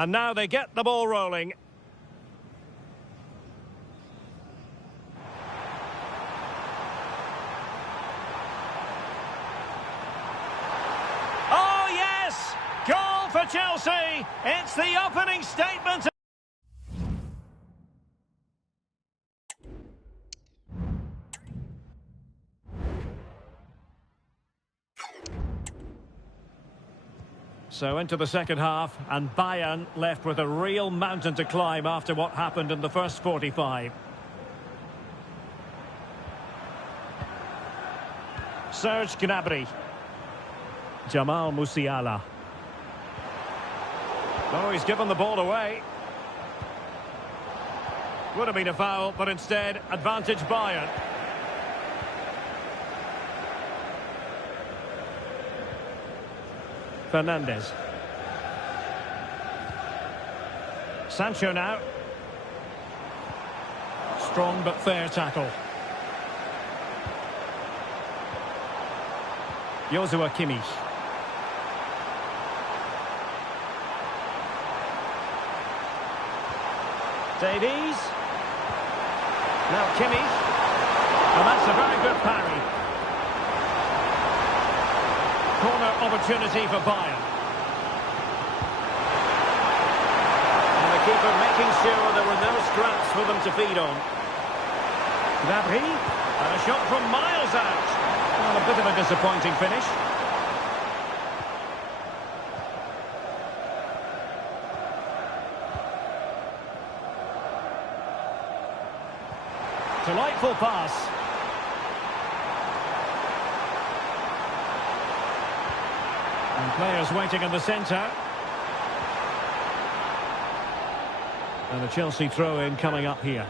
And now they get the ball rolling. Oh, yes! Goal for Chelsea! It's the opening statement. So into the second half, and Bayern left with a real mountain to climb after what happened in the first 45. Serge Gnabry. Jamal Musiala. Oh, he's given the ball away. Would have been a foul, but instead, advantage Bayern. Fernandes. Sancho now. Strong but fair tackle. Joshua Kimmich. Davies. Now Kimmich. And that's a very good parry. Corner opportunity for Bayern. And the keeper making sure there were no scraps for them to feed on. Gnabry. And a shot from miles out. Well, a bit of a disappointing finish. Delightful pass. And players waiting in the centre. And a Chelsea throw-in coming up here.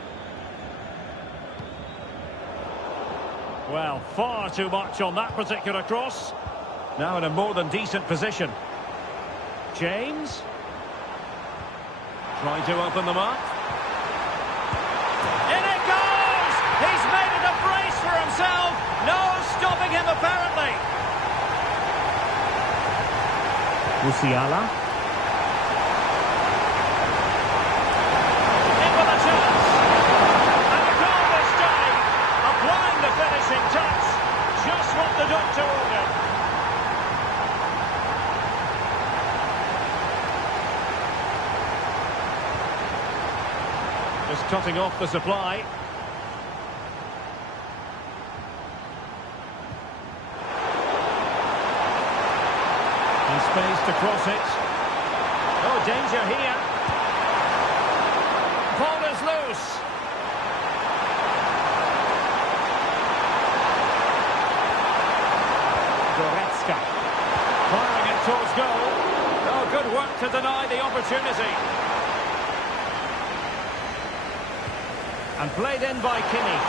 Well, far too much on that particular cross. Now in a more than decent position. James. Trying to open them up. In it goes! He's made it a brace for himself. No stopping him, apparently. Musiala. In with a chance. And a goal this time. Applying the finishing touch. Just what the doctor ordered. Just cutting off the supply. And space to cross it. Oh, danger here. Ball is loose. Goretzka. Firing it towards goal. Oh, good work to deny the opportunity. And played in by Kimmich.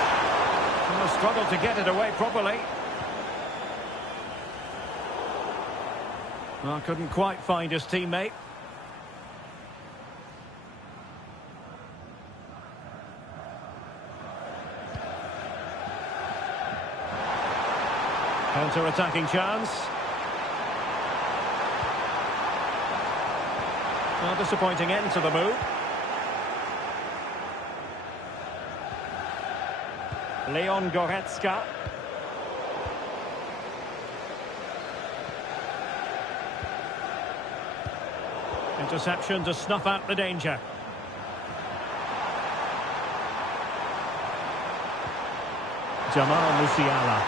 And struggled to get it away properly. Well, couldn't quite find his teammate. Counter-attacking chance. Well, disappointing end to the move. Leon Goretzka. Interception to snuff out the danger. Jamal Musiala.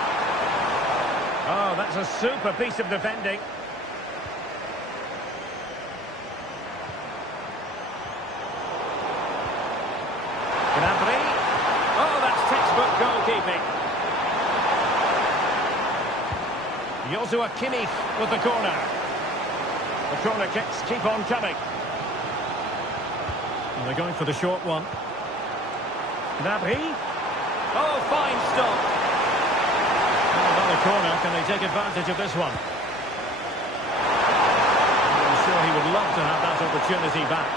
Oh, that's a super piece of defending. Gnabry. Oh, that's textbook goalkeeping. Joshua Kimmich with the corner. The corner kicks keep on coming. And they're going for the short one. Gnabry. Oh, fine stop. And another corner. Can they take advantage of this one? I'm sure he would love to have that opportunity back.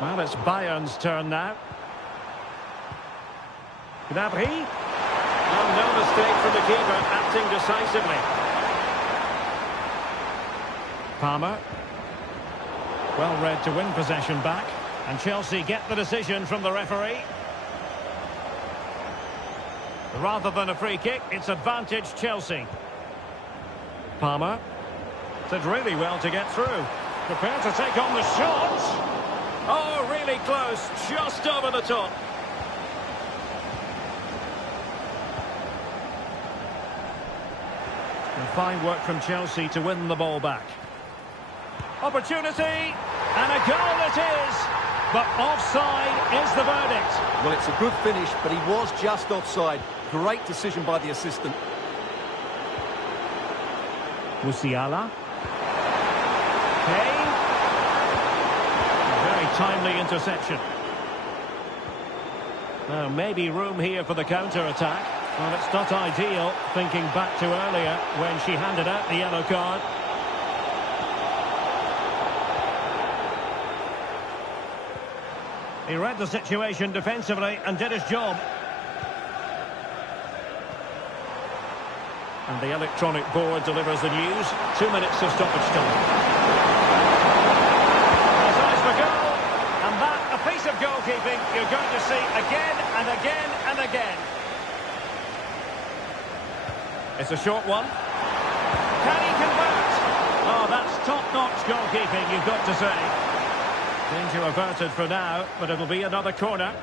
Well, it's Bayern's turn now. Gnabry. Oh, no mistake from the keeper, acting decisively. Palmer. Well read to win possession back. And Chelsea get the decision from the referee. Rather than a free kick, it's advantage Chelsea. Palmer. Did really well to get through. Prepared to take on the shot. Oh, really close, just over the top. And fine work from Chelsea to win the ball back. Opportunity, and a goal it is. But offside is the verdict. Well, it's a good finish, but he was just offside. Great decision by the assistant. Musiala. Kane. Very timely interception. Now, maybe room here for the counter-attack. Well, it's not ideal, thinking back to earlier when she handed out the yellow card. He read the situation defensively and did his job. And the electronic board delivers the news. 2 minutes of stoppage time. His eyes for goal. And that, a piece of goalkeeping you're going to see again and again and again. It's a short one. Can he convert? Oh, that's top-notch goalkeeping, you've got to say. Danger averted for now, but it'll be another corner.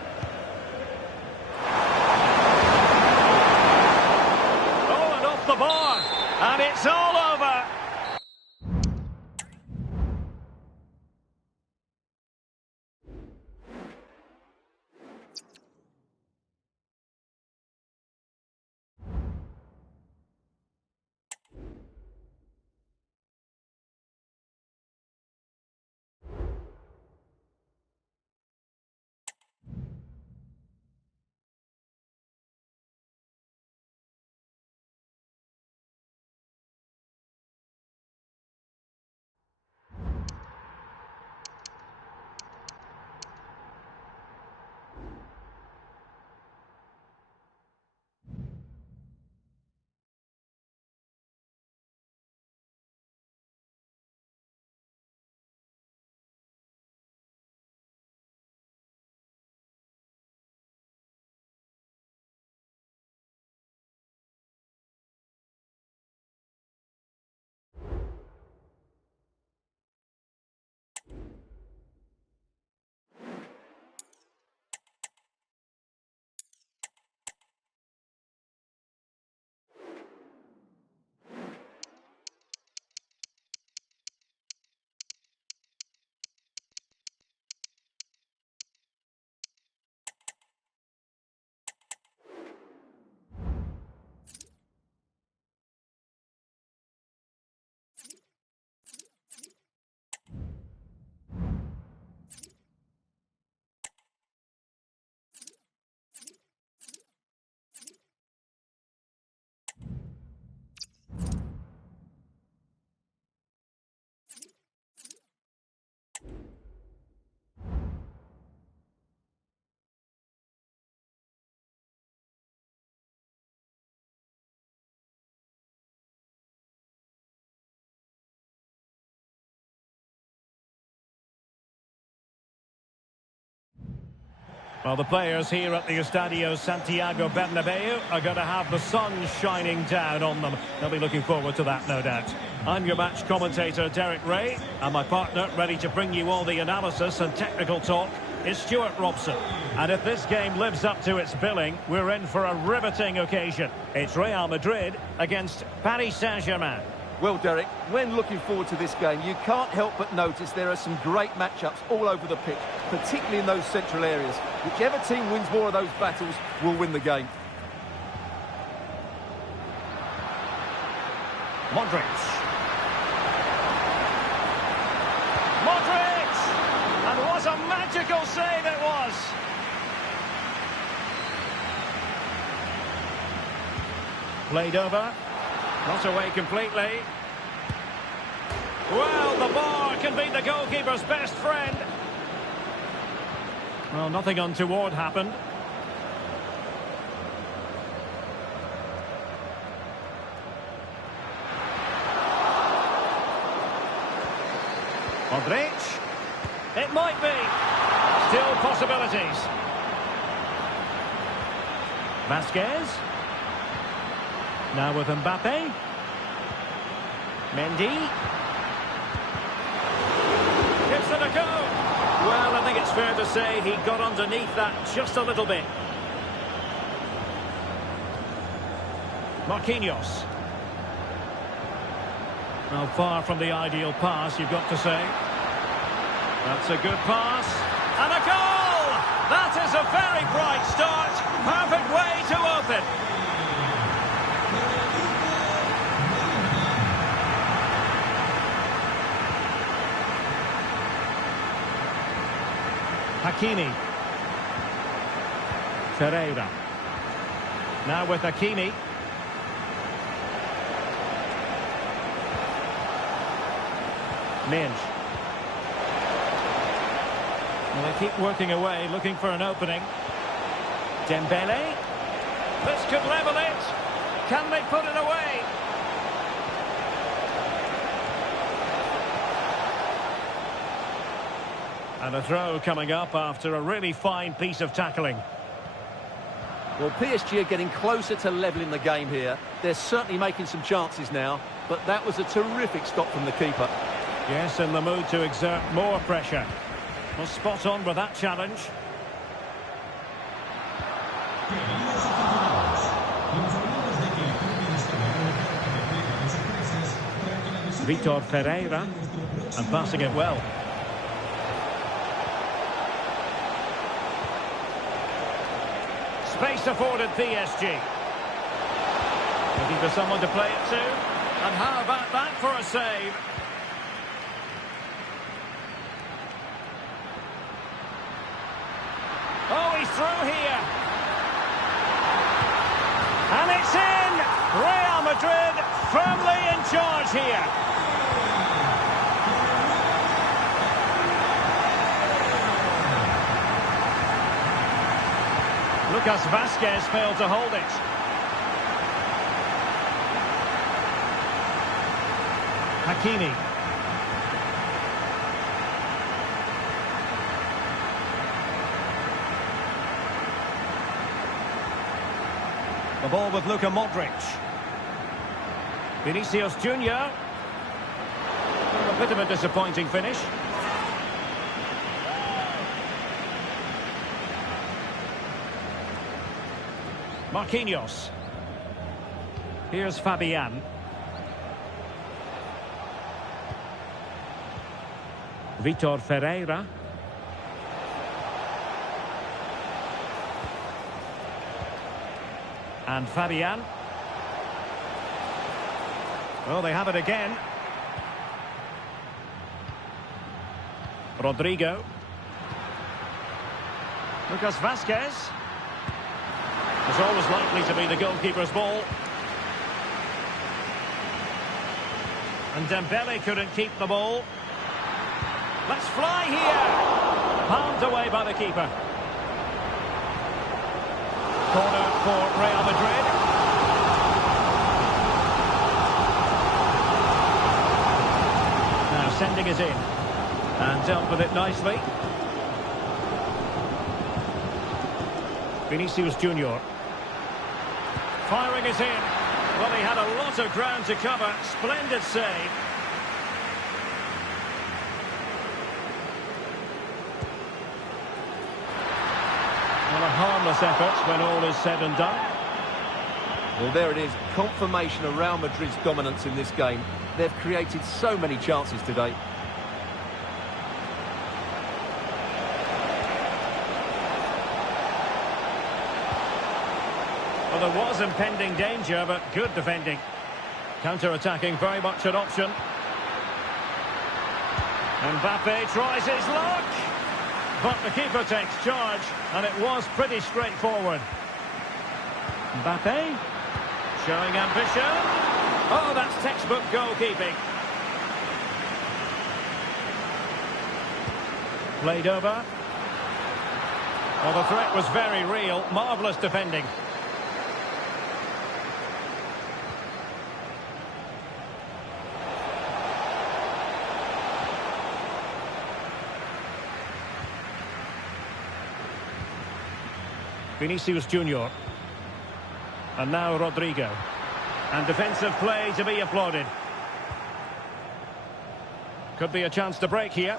Oh, and off the bar. And it's all over. Well, the players here at the Estadio Santiago Bernabeu are going to have the sun shining down on them. They'll be looking forward to that, no doubt. I'm your match commentator, Derek Ray, and my partner, ready to bring you all the analysis and technical talk, is Stuart Robson. And if this game lives up to its billing, we're in for a riveting occasion. It's Real Madrid against Paris Saint-Germain. Well, Derek, when looking forward to this game, you can't help but notice there are some great matchups all over the pitch, particularly in those central areas. Whichever team wins more of those battles will win the game. Modric. Modric! And what a magical save it was! Played over. Not away completely. Well, the bar can be the goalkeeper's best friend. Well, nothing untoward happened. Modric. It might be. Still possibilities. Vasquez. Now with Mbappe. Mendy. Gives it a go. Well, I think it's fair to say he got underneath that just a little bit. Marquinhos. Well, far from the ideal pass, you've got to say. That's a good pass. And a goal! That is a very bright start. Perfect way to open. Hakimi. Ferreira. Now with Hakimi. Minge. Well, they keep working away, looking for an opening. Dembele. This could level it. Can they put it away? And a throw coming up after a really fine piece of tackling. Well, PSG are getting closer to levelling the game here. They're certainly making some chances now, but that was a terrific stop from the keeper. Yes, in the mood to exert more pressure. Well, spot on with that challenge. Vitor Ferreira, and passing it well. Space afforded PSG. Looking for someone to play it to. And how about that for a save? Oh, he's through here. And it's in! Real Madrid firmly in charge here. Lucas Vasquez failed to hold it. Hakimi. The ball with Luka Modric. Vinicius Junior. A bit of a disappointing finish. Marquinhos. Here's Fabian. Vitor Ferreira. And Fabian. Well, they have it again. Rodrigo. Lucas Vasquez. It's always likely to be the goalkeeper's ball. And Dembele couldn't keep the ball. Let's fly here. Palmed away by the keeper. Corner for Real Madrid. Now sending it in. And dealt with it nicely. Vinicius Junior. Firing is in. Well, he had a lot of ground to cover. Splendid save. Well, a harmless effort when all is said and done. Well, there it is. Confirmation of Real Madrid's dominance in this game. They've created so many chances today. Well, there was impending danger, but good defending. Counter-attacking very much an option. Mbappe tries his luck. But the keeper takes charge, and it was pretty straightforward. Mbappe showing ambition. Oh, that's textbook goalkeeping. Played over. Well, the threat was very real. Marvellous defending. Vinicius Junior. And now Rodrigo. And defensive play to be applauded. Could be a chance to break here.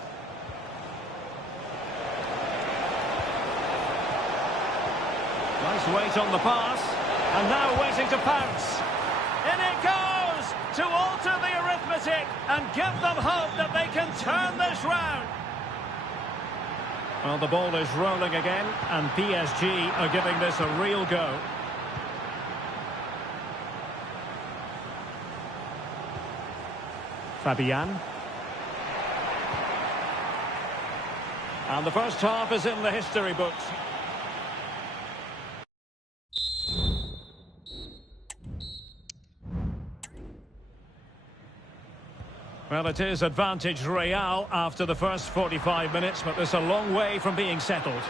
Nice weight on the pass. And now waiting to pounce. In it goes! To alter the arithmetic and give them hope that they can turn this round. Well, the ball is rolling again, and PSG are giving this a real go. Fabian. And the first half is in the history books. Well, it is advantage Real after the first 45 minutes, but there's a long way from being settled.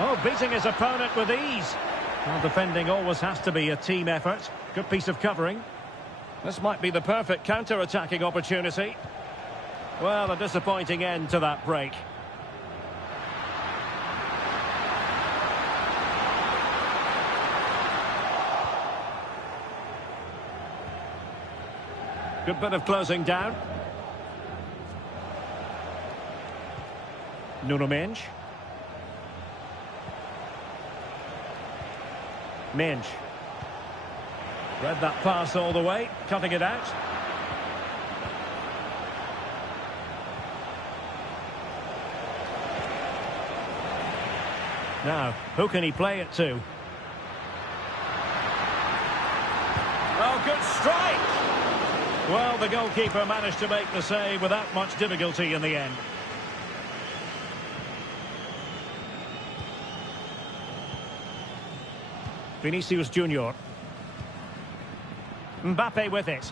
Oh, beating his opponent with ease. Well, defending always has to be a team effort. Good piece of covering. This might be the perfect counter-attacking opportunity. Well, a disappointing end to that break. Good bit of closing down. Nuno Mendes. Mendes. Read that pass all the way, cutting it out. Now, who can he play it to? Oh, good strike! Well, the goalkeeper managed to make the save without much difficulty in the end. Vinicius Junior. Mbappe with it.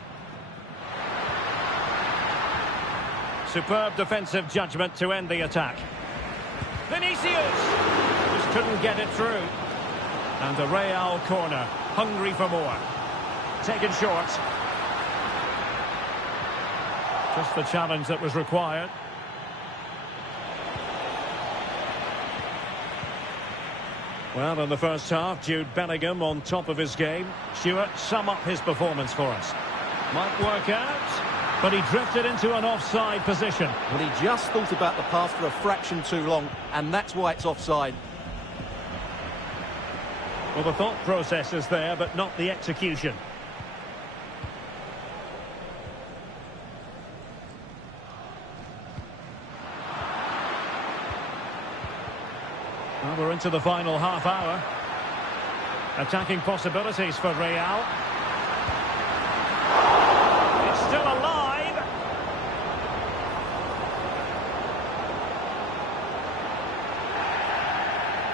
Superb defensive judgment to end the attack. Vinicius! Just couldn't get it through. And the Real corner, hungry for more. Taken short. Just the challenge that was required. Well, in the first half, Jude Bellingham on top of his game. Stuart, sum up his performance for us. Might work out, but he drifted into an offside position. Well, he just thought about the pass for a fraction too long, and that's why it's offside. Well, the thought process is there, but not the execution. Well, we're into the final half hour. Attacking possibilities for Real. It's still alive.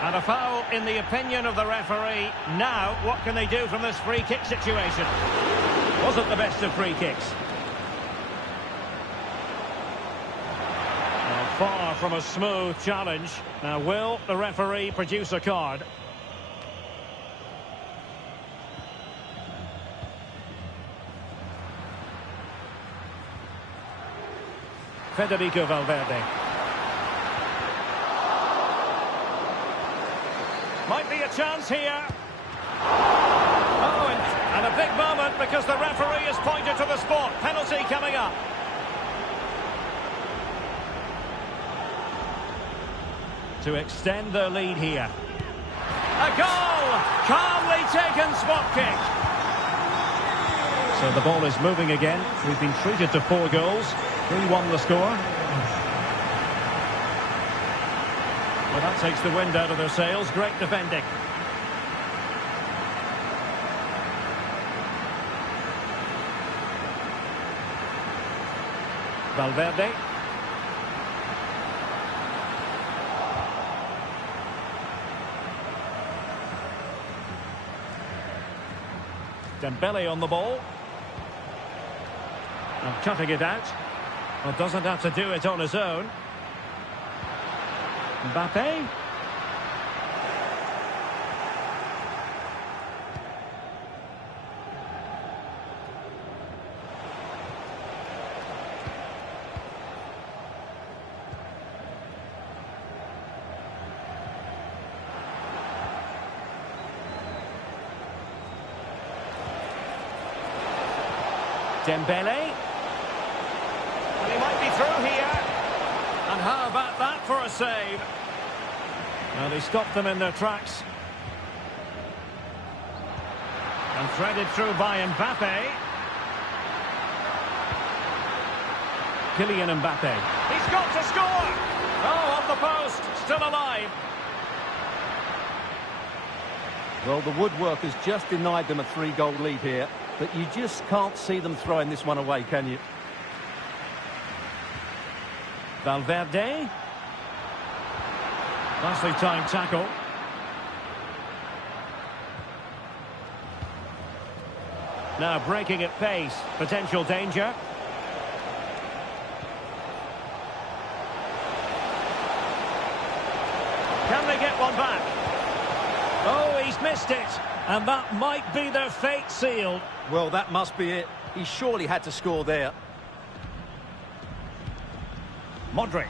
And a foul in the opinion of the referee. Now, what can they do from this free kick situation? Wasn't the best of free kicks. Far from a smooth challenge. Now, will the referee produce a card? Federico Valverde. Might be a chance here. Oh, and a big moment because the referee has pointed to the spot. Penalty coming up. To extend their lead here. A goal! Calmly taken spot kick. So the ball is moving again. We've been treated to 4 goals. 3-1 the score. Well, that takes the wind out of their sails. Great defending. Valverde. Dembele on the ball. And cutting it out. Well, doesn't have to do it on his own. Mbappe. Dembele. And he might be through here. And how about that for a save? Well, he stopped them in their tracks. And threaded through by Mbappe. Kylian Mbappe. He's got to score! Oh, off the post. Still alive. Well, the woodwork has just denied them a 3-goal lead here, but you just can't see them throwing this one away, can you? Valverde. Nicely timed tackle. Now breaking at pace. Potential danger. Can they get one back? Oh, he's missed it. And that might be their fate sealed. Well, that must be it. He surely had to score there. Modric.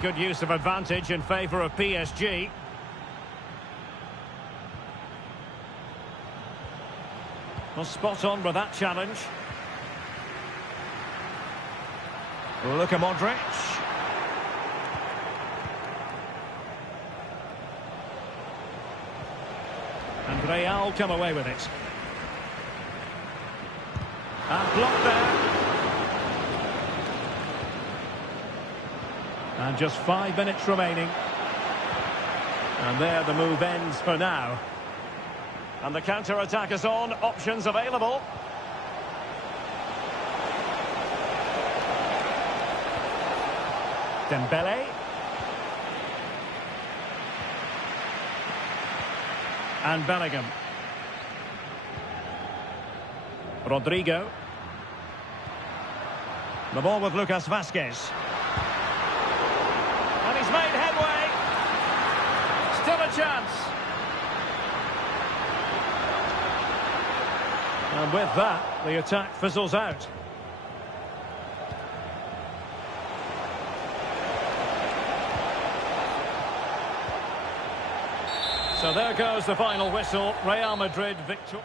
Good use of advantage in favour of PSG. Well, spot on with that challenge. Look at Modric. And Real come away with it. And blocked there. And just 5 minutes remaining. And there the move ends for now. And the counter-attack is on. Options available. Dembele. And Bellingham. Rodrigo. The ball with Lucas Vazquez. And he's made headway. Still a chance. And with that, the attack fizzles out. So there goes the final whistle. Real Madrid victor.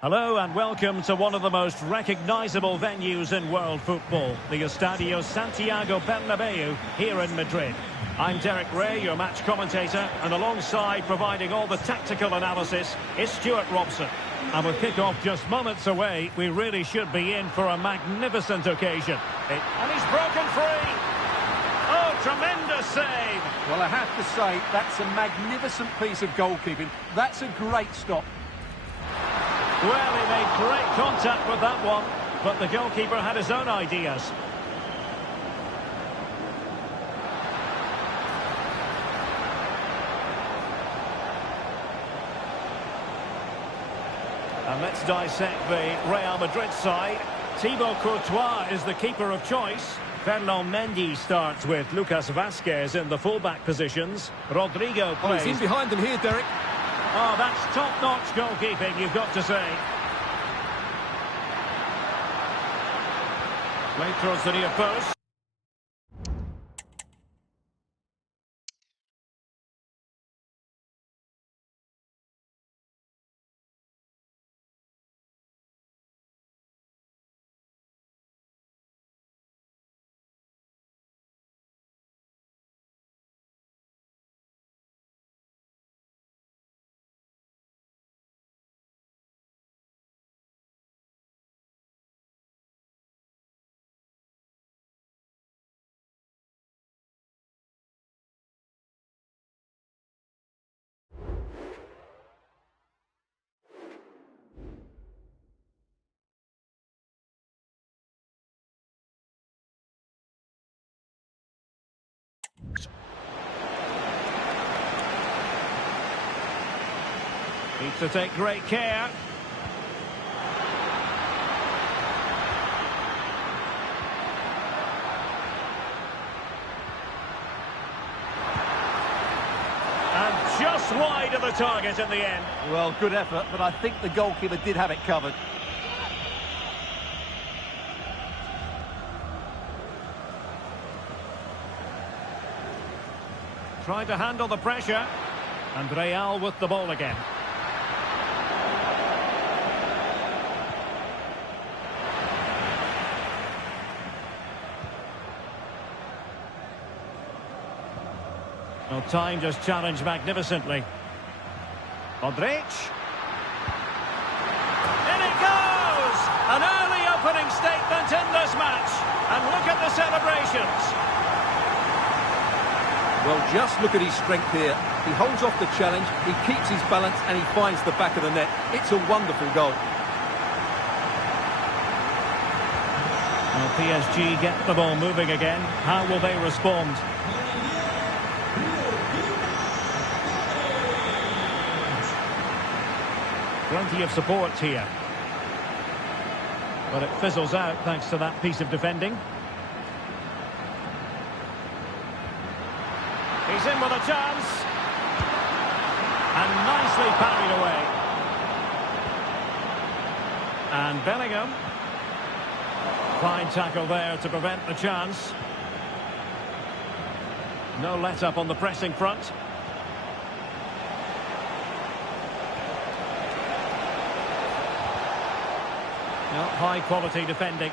Hello and welcome to one of the most recognisable venues in world football, the Estadio Santiago Bernabeu here in Madrid. I'm Derek Ray, your match commentator, and alongside providing all the tactical analysis is Stuart Robson. And with kick-off just moments away, we really should be in for a magnificent occasion. And he's broken free! Oh, tremendous save! Well, I have to say, that's a magnificent piece of goalkeeping. That's a great stop. Well, he made great contact with that one, but the goalkeeper had his own ideas. And let's dissect the Real Madrid side. Thibaut Courtois is the keeper of choice. Ferland Mendy starts with Lucas Vazquez in the full-back positions. Rodrigo Oh, plays. he's in behind them here, Derek. Oh, that's top-notch goalkeeping, you've got to say. Played towards the near post. Needs to take great care. And just wide of the target in the end. Well, good effort, but I think the goalkeeper did have it covered. Tried to handle the pressure. And Real with the ball again. Well, time just challenged magnificently. Modric. In it goes! An early opening statement in this match. And look at the celebrations. Well, just look at his strength here. He holds off the challenge, he keeps his balance, and he finds the back of the net. It's a wonderful goal. Well, PSG get the ball moving again. How will they respond? Plenty of support here. But it fizzles out thanks to that piece of defending. He's in with a chance. And nicely parried away. And Bellingham. Fine tackle there to prevent the chance. No let-up on the pressing front. No, high-quality defending.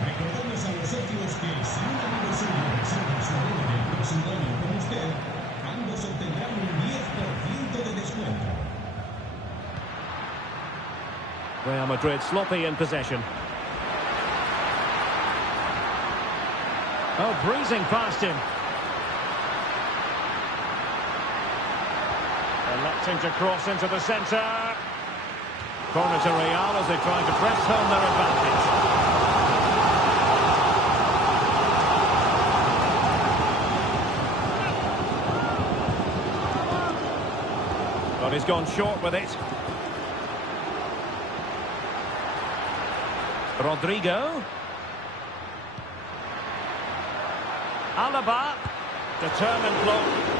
Recordamos a los socios que si un amigo suyo reserva su bono del próximo año con usted, ambos obtendrán un 10% de descuento. Real Madrid sloppy in possession. Oh, breezing past him. Electing to cross into the centre. Corner to Real as they try to press home their advantage. But he's gone short with it. Rodrigo. Alaba. Determined block.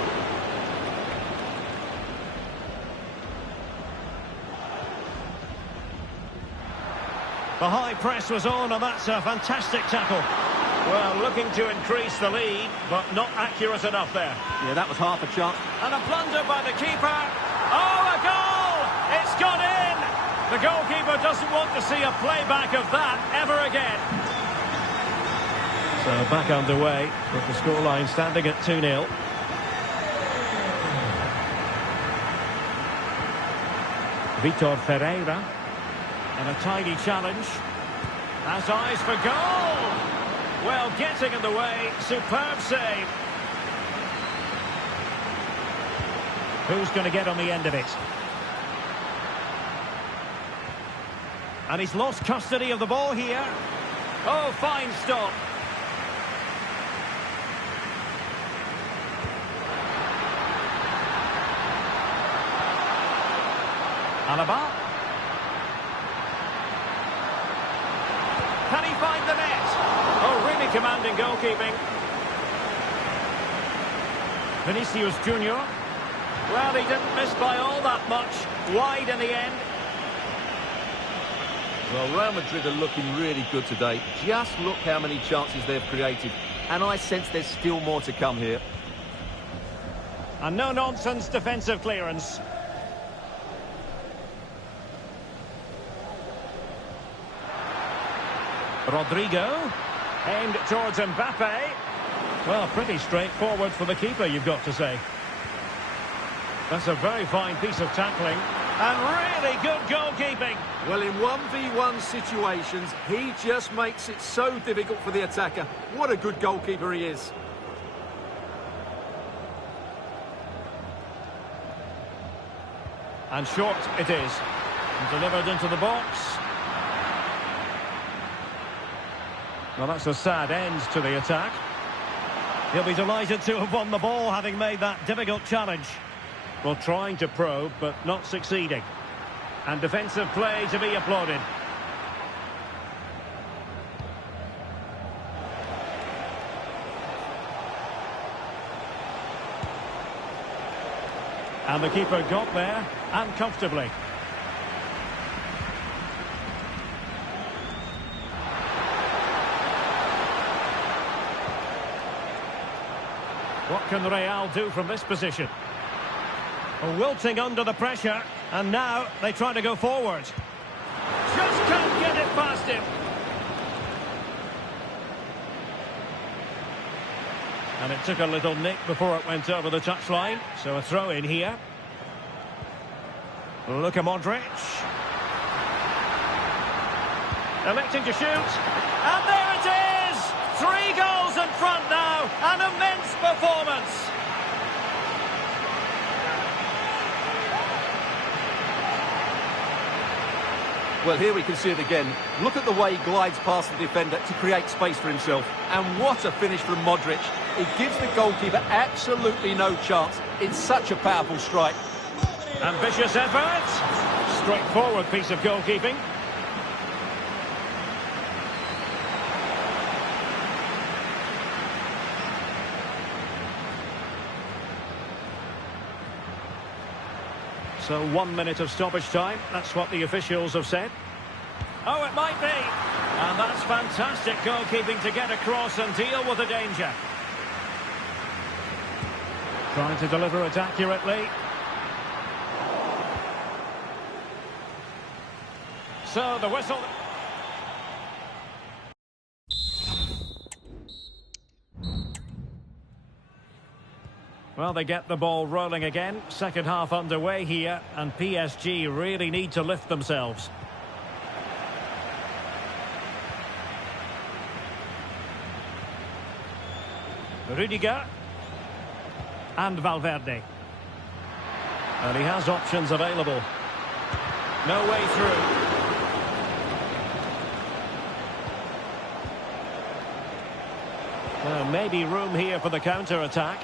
The high press was on, and that's a fantastic tackle. Well, looking to increase the lead, but not accurate enough there. Yeah, that was half a chance. And a blunder by the keeper. Oh, a goal! It's gone in! The goalkeeper doesn't want to see a playback of that ever again. So back underway, with the scoreline standing at 2-0. Vitor Ferreira. And a tidy challenge. Has eyes for goal! Well, getting in the way, superb save. Who's going to get on the end of it? And he's lost custody of the ball here. Oh, fine stop. Alaba. Can he find the net? Oh, really commanding goalkeeping. Vinicius Junior. Well, he didn't miss by all that much. Wide in the end. Well, Real Madrid are looking really good today. Just look how many chances they've created. And I sense there's still more to come here. And no-nonsense defensive clearance. Rodrigo. Aimed towards Mbappe. Well, pretty straightforward for the keeper, you've got to say. That's a very fine piece of tackling. And really good goalkeeping. Well, in 1v1 situations, he just makes it so difficult for the attacker. What a good goalkeeper he is. And short it is. And delivered into the box. Well, that's a sad end to the attack. He'll be delighted to have won the ball, having made that difficult challenge. Well, trying to probe, but not succeeding. And defensive play to be applauded. And the keeper got there, and comfortably. What can Real do from this position? Wilting under the pressure, and now they try to go forward. Just can't get it past him. And it took a little nick before it went over the touchline, so a throw in here. Luka Modric. Electing to shoot, and there it is! 3 goals in front now, an immense performance. Well, here we can see it again. Look at the way he glides past the defender to create space for himself. And what a finish from Modric. It gives the goalkeeper absolutely no chance. It's such a powerful strike. Ambitious effort. Straightforward piece of goalkeeping. So 1 minute of stoppage time. That's what the officials have said. Oh, it might be. And that's fantastic goalkeeping to get across and deal with the danger. Trying to deliver it accurately. So the whistle. Well, they get the ball rolling again. Second half underway here, and PSG really need to lift themselves. Rudiger. And Valverde. And he has options available. No way through. Well, maybe room here for the counter-attack.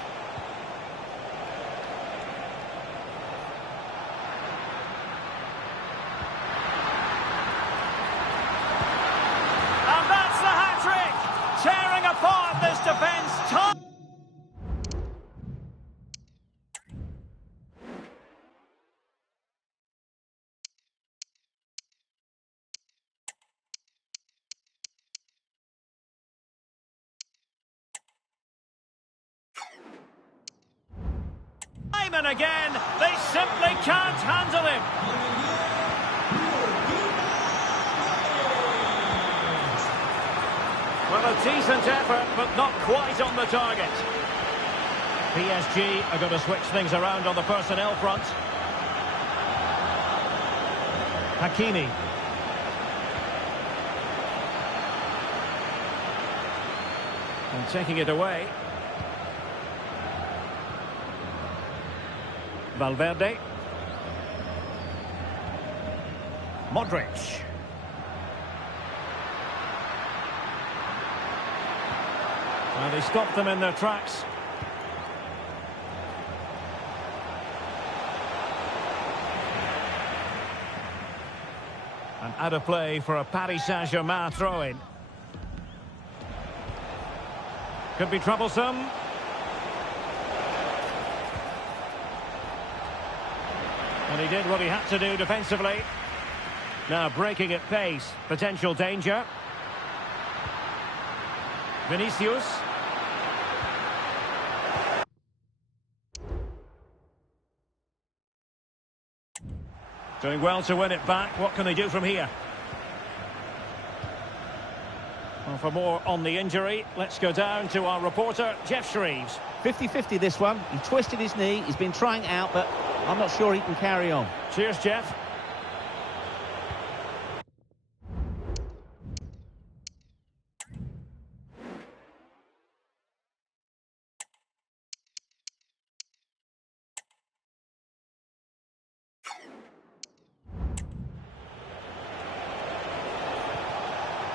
And that's the hat-trick! Tearing apart this defence. And again, they simply can't handle him. Well, a decent effort, but not quite on the target. PSG are going to switch things around on the personnel front. Hakimi. And taking it away. Valverde. Modric. Well, they stopped them in their tracks. And out of play for a Paris Saint-Germain throw-in. Could be troublesome. And he did what he had to do defensively. Now breaking at pace. Potential danger. Vinicius. Doing well to win it back. What can they do from here? Well, for more on the injury, let's go down to our reporter, Jeff Shreves. 50-50 this one. He twisted his knee. He's been trying it out, but I'm not sure he can carry on. Cheers, Jeff.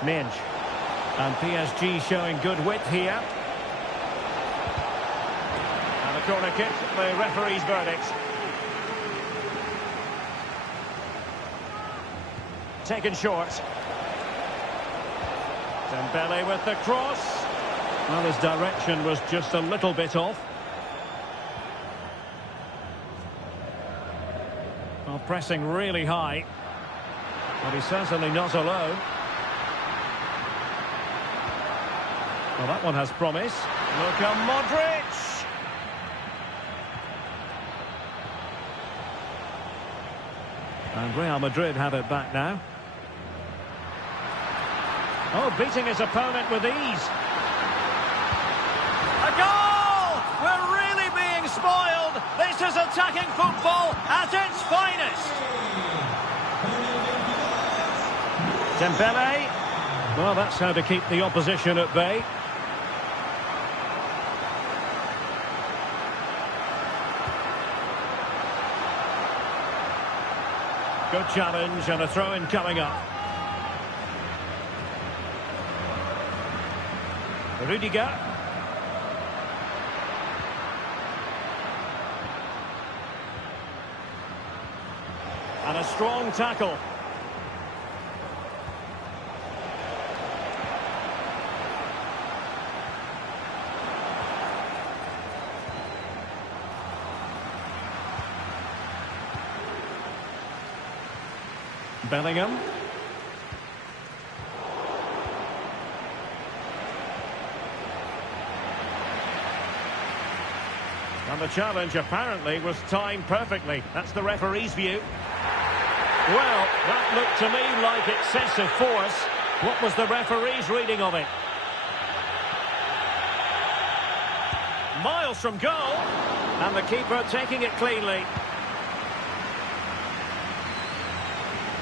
Minge. And PSG showing good width here. And a corner kick, the referee's verdict. Taken short. Dembele with the cross. Well, his direction was just a little bit off. Well, pressing really high. But he's certainly not alone. Well, that one has promise. Luka Modric. And Real Madrid have it back now. Oh, beating his opponent with ease. A goal! We're really being spoiled. This is attacking football at its finest. Dembele. Well, that's how to keep the opposition at bay. Good challenge and a throw-in coming up. Rudiger. And a strong tackle. Bellingham. And the challenge apparently was timed perfectly. That's the referee's view. Well, that looked to me like excessive force. What was the referee's reading of it? Miles from goal. And the keeper taking it cleanly.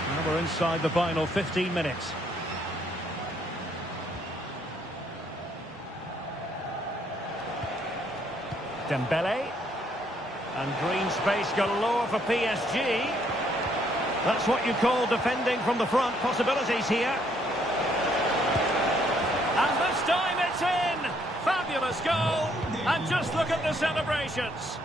Now we're inside the final 15 minutes. Dembele. And green space galore for PSG. That's what you call defending from the front. Possibilities here. And this time it's in! Fabulous goal! And just look at the celebrations.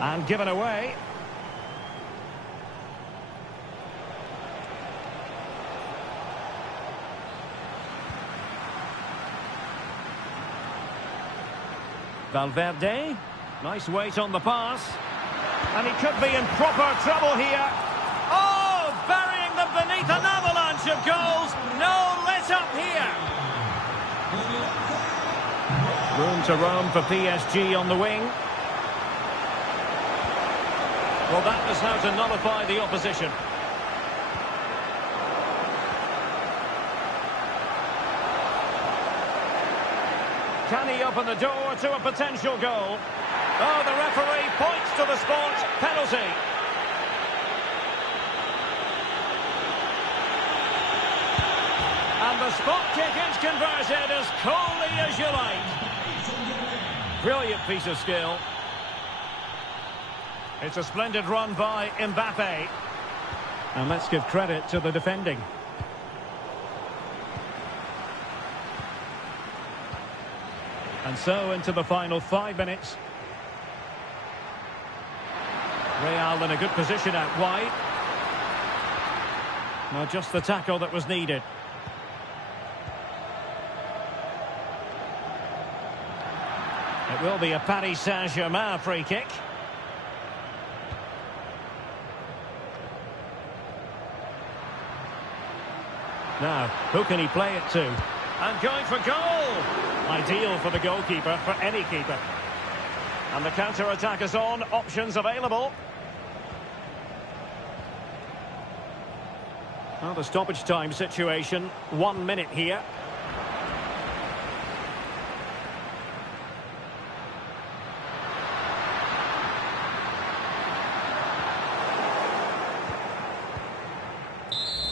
And given away. Valverde. Nice weight on the pass. And he could be in proper trouble here. Oh, burying them beneath an avalanche of goals. No let up here. Room to roam for PSG on the wing. Well, that is how to nullify the opposition. Can he open the door to a potential goal? Oh, the referee points to the spot. Penalty. And the spot kick is converted as coolly as you like. Brilliant piece of skill. It's a splendid run by Mbappe. And let's give credit to the defending. And so into the final 5 minutes. Real in a good position out wide. No, just the tackle that was needed. It will be a Paris Saint-Germain free kick. Now, who can he play it to? And going for goal! Ideal for the goalkeeper, for any keeper. And the counter-attack is on, options available. Well, the stoppage time situation, 1 minute here.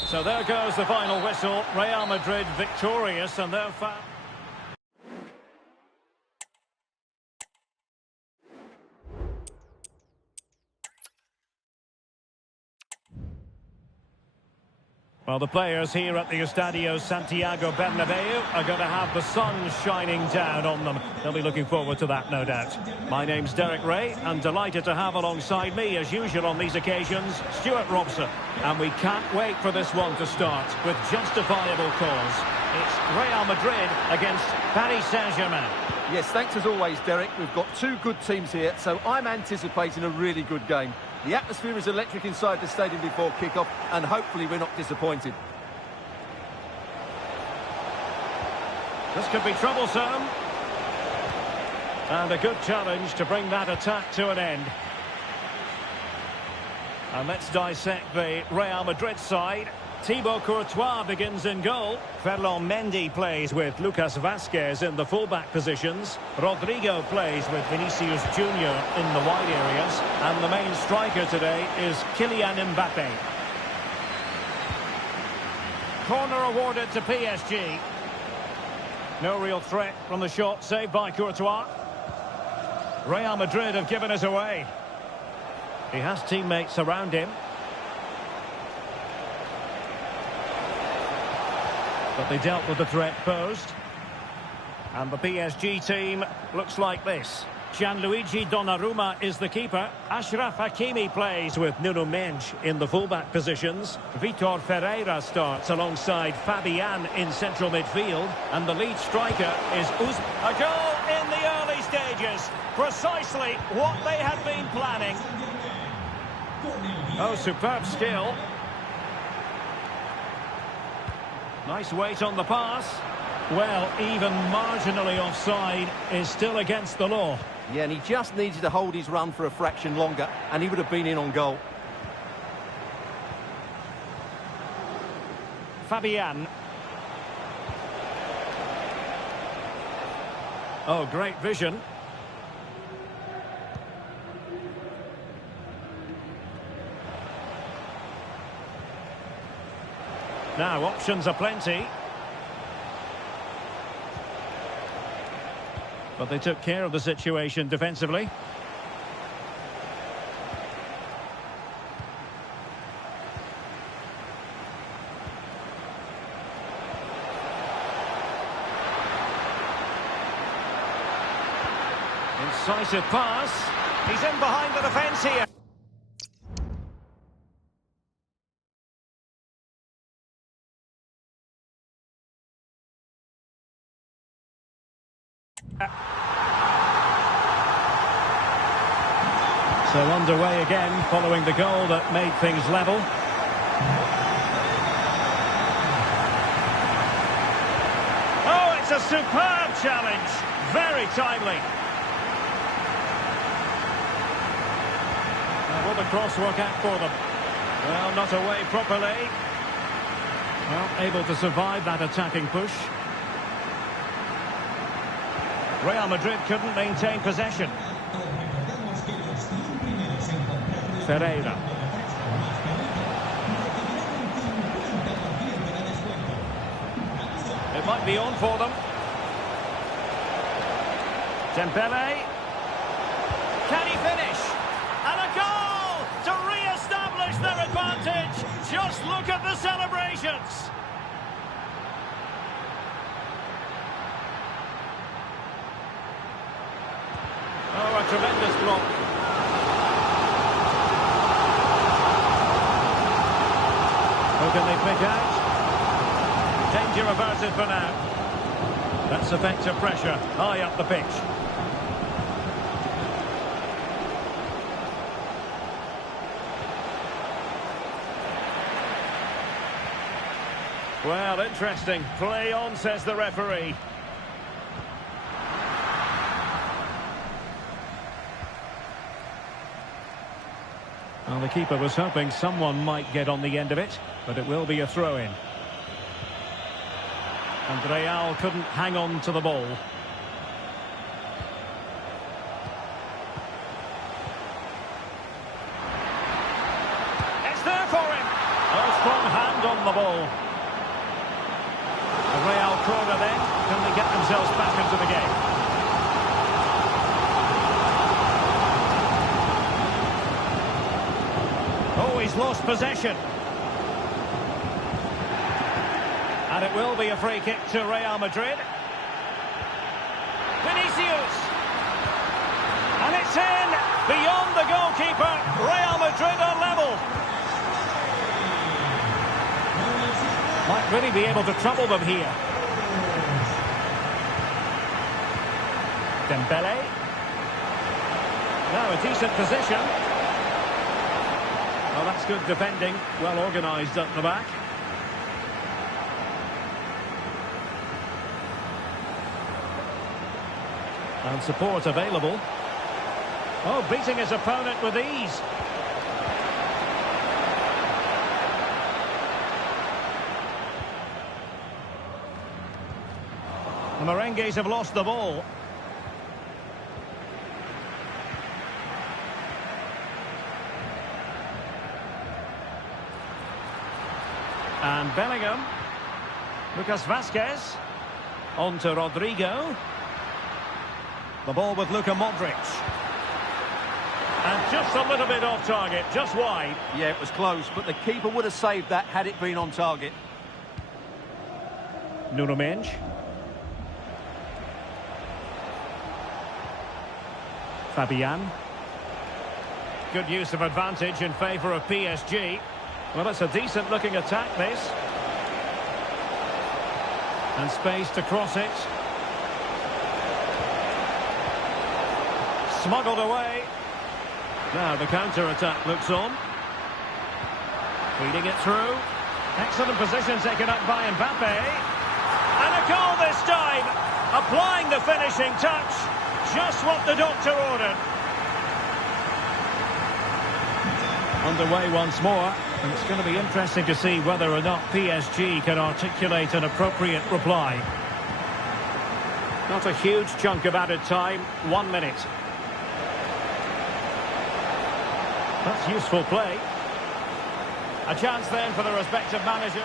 So there goes the final whistle. Real Madrid victorious, and they're well, the players here at the Estadio Santiago Bernabeu are going to have the sun shining down on them. They'll be looking forward to that, no doubt. My name's Derek Ray, and delighted to have alongside me, as usual on these occasions, Stuart Robson. And we can't wait for this one to start with justifiable cause. It's Real Madrid against Paris Saint-Germain. Yes, thanks as always, Derek. We've got two good teams here, so I'm anticipating a really good game. The atmosphere is electric inside the stadium before kick-off, and hopefully we're not disappointed. This could be troublesome. And a good challenge to bring that attack to an end. And let's dissect the Real Madrid side. Thibaut Courtois begins in goal. Ferland Mendy plays with Lucas Vazquez in the fullback positions. Rodrigo plays with Vinicius Junior in the wide areas. And the main striker today is Kylian Mbappe. Corner awarded to PSG. No real threat from the shot, saved by Courtois. Real Madrid have given us away. He has teammates around him. But they dealt with the threat posed. And the PSG team looks like this. Gianluigi Donnarumma is the keeper. Achraf Hakimi plays with Nuno Mendes in the fullback positions. Vitor Ferreira starts alongside Fabian in central midfield. And the lead striker is A goal in the early stages. Precisely what they had been planning. Oh, superb skill. Nice weight on the pass. Well, even marginally offside is still against the law. Yeah, and he just needed to hold his run for a fraction longer, and he would have been in on goal. Fabian. Oh, great vision. Now, options are plenty. But they took care of the situation defensively. Incisive pass. He's in behind the defence here. So underway again following the goal that made things level. Oh, it's a superb challenge. Very timely. Now, will the cross work out for them? Well, not away properly. Well, able to survive that attacking push. Real Madrid couldn't maintain possession. Ferreira. It might be on for them. Dembele. Can he finish? And a goal to re-establish their advantage. Just look at the celebrations. Oh, a tremendous block. can they pick out? Danger averted for now. That's effective pressure, high up the pitch. Well, interesting. Play on, says the referee. Well, the keeper was hoping someone might get on the end of it, but it will be a throw-in. And Real couldn't hang on to the ball. It's there for him. A strong hand on the ball. A Real corner then. Can they get themselves back into the game? Oh, he's lost possession. And it will be a free kick to Real Madrid. Vinicius. And it's in. Beyond the goalkeeper. Real Madrid are level. Might really be able to trouble them here. Dembele. Now a decent position. Well, that's good defending. Well organised at the back. And support available. Oh, beating his opponent with ease. The Merengues have lost the ball. And Bellingham. Lucas Vazquez. On to Rodrigo. The ball with Luka Modric. And just a little bit off target, just wide. Yeah, it was close, but the keeper would have saved that had it been on target. Nuno Mendes. Fabian. Good use of advantage in favour of PSG. Well, it's a decent looking attack, this. And space to cross it. Smuggled away. Now the counter-attack looks on. Feeding it through. Excellent position taken up by Mbappe. And a goal this time. Applying the finishing touch. Just what the doctor ordered. Underway once more. And it's going to be interesting to see whether or not PSG can articulate an appropriate reply. Not a huge chunk of added time. 1 minute. That's useful play. A chance then for the respective manager.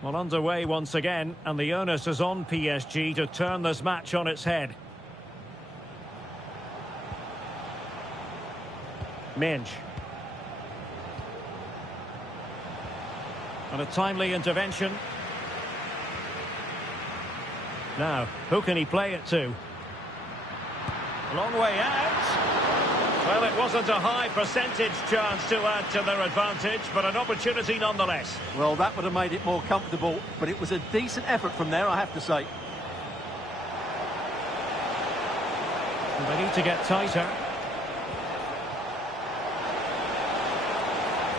Well, underway once again, and the onus is on PSG to turn this match on its head. Mendes. And a timely intervention. Now, who can he play it to? Long way out. Well, it wasn't a high percentage chance to add to their advantage, but an opportunity nonetheless. Well, that would have made it more comfortable, but it was a decent effort from there, I have to say. And they need to get tighter.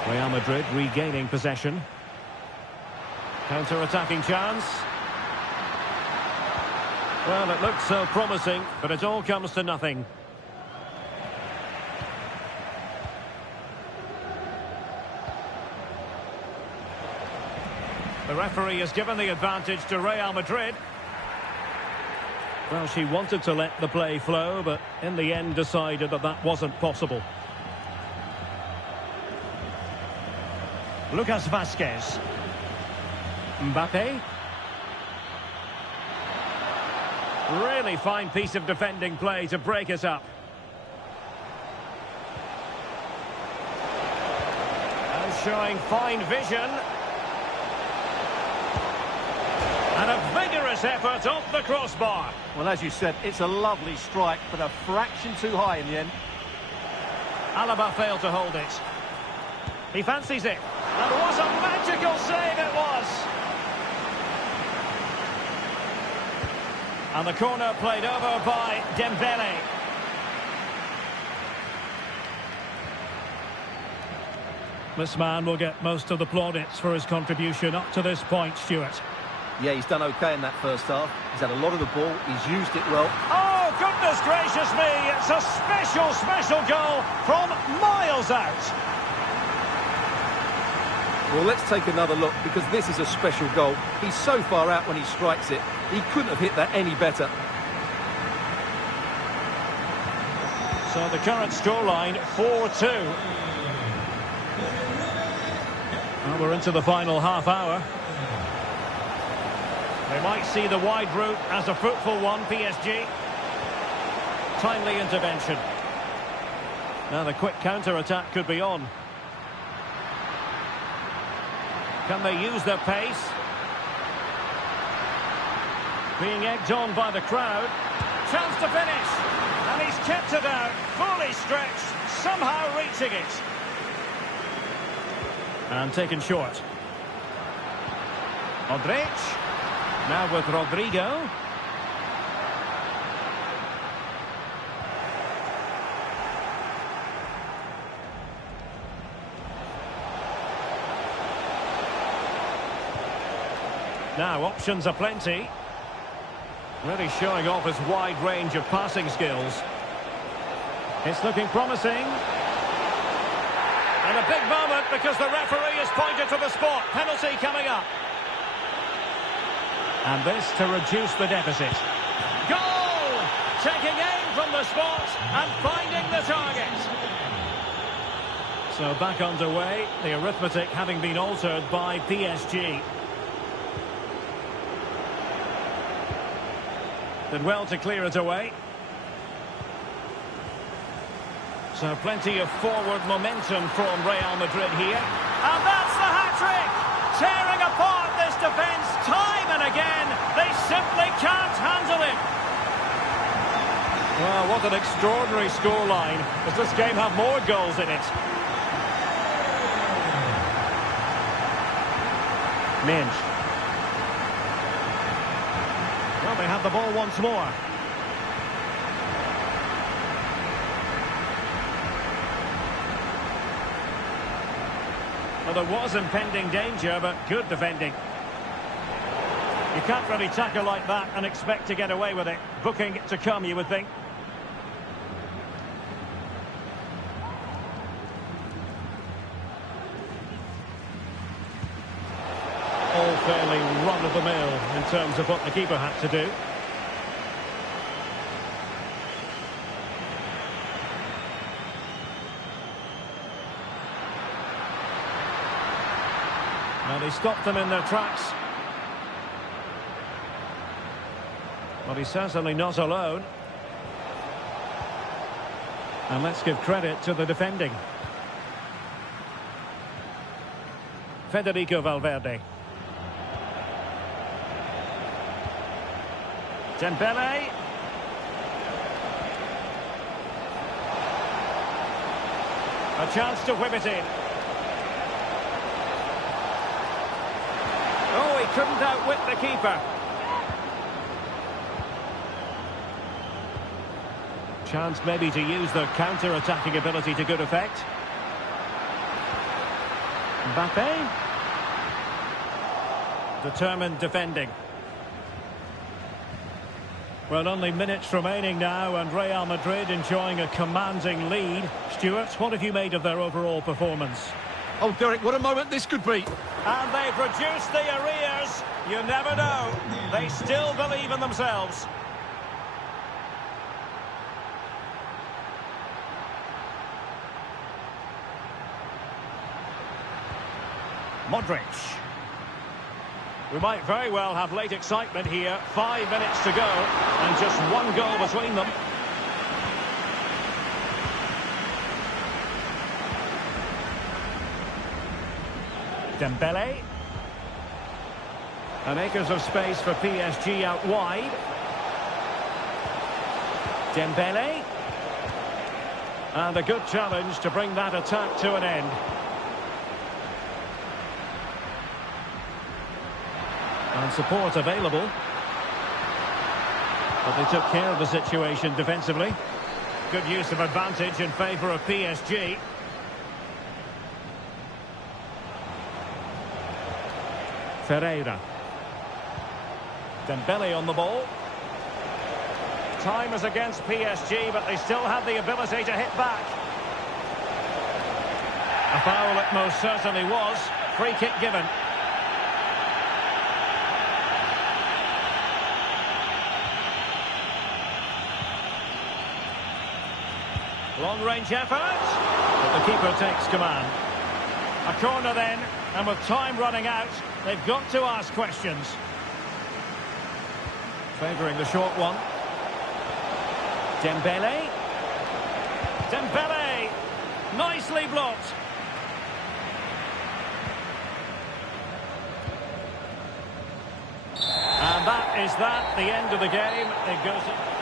Real Madrid regaining possession. Counter-attacking chance. Well, it looked so promising, but it all comes to nothing. The referee has given the advantage to Real Madrid. Well, she wanted to let the play flow, but in the end decided that that wasn't possible. Lucas Vazquez. Mbappe. Really fine piece of defending play to break it up. And showing fine vision. And a vigorous effort off the crossbar. Well, as you said, it's a lovely strike, but a fraction too high in the end. Alaba failed to hold it. He fancies it. And what a magical save it was! And the corner played over by Dembele. This man will get most of the plaudits for his contribution up to this point, Stuart. Yeah, he's done okay in that first half. He's had a lot of the ball. He's used it well. Oh, goodness gracious me! It's a special goal from miles out. Well, let's take another look, because this is a special goal. He's so far out when he strikes it. He couldn't have hit that any better. So the current scoreline, 4-2. Well, we're into the final half hour. They might see the wide route as a fruitful one, PSG. Timely intervention. Now the quick counter-attack could be on. Can they use their pace? Being egged on by the crowd. Chance to finish. And he's kept it out, fully stretched, somehow reaching it. And taken short. Modric. Now with Rodrigo. Now options are plenty. Really showing off his wide range of passing skills. It's looking promising. And a big moment because the referee has pointed to the spot. Penalty coming up. And this to reduce the deficit. Goal! Taking aim from the spot and finding the target. So back underway, the arithmetic having been altered by PSG. Did well to clear it away. So plenty of forward momentum from Real Madrid here. And that's the hat-trick! Tearing apart this defence time and again. They simply can't handle it. Well, what an extraordinary scoreline. Does this game have more goals in it? Minch. Well, they have the ball once more. Well, there was impending danger, but good defending. You can't really tackle like that and expect to get away with it. Booking to come, you would think. All fairly run-of-the-mill in terms of what the keeper had to do. And he stopped them in their tracks. But he's certainly not alone. And let's give credit to the defending. Federico Valverde. Dembele. A chance to whip it in. Oh, he couldn't outwit the keeper. Chance maybe to use the counter-attacking ability to good effect. Mbappe. Determined defending. Well, only minutes remaining now, and Real Madrid enjoying a commanding lead. Stuart, what have you made of their overall performance? Oh, Derek, what a moment this could be. And they've reduced the arrears. You never know. They still believe in themselves. Modric. We might very well have late excitement here. 5 minutes to go and just one goal between them. Dembele. And acres of space for PSG out wide. Dembele. And a good challenge to bring that attack to an end. And support available. But they took care of the situation defensively. Good use of advantage in favour of PSG. Ferreira. Dembele on the ball. Time is against PSG, but they still have the ability to hit back. A foul it most certainly was. Free kick given. Long-range effort. But the keeper takes command. A corner then, and with time running out, they've got to ask questions. Favouring the short one. Dembele. Dembele! Nicely blocked. And that is that, the end of the game. It goes...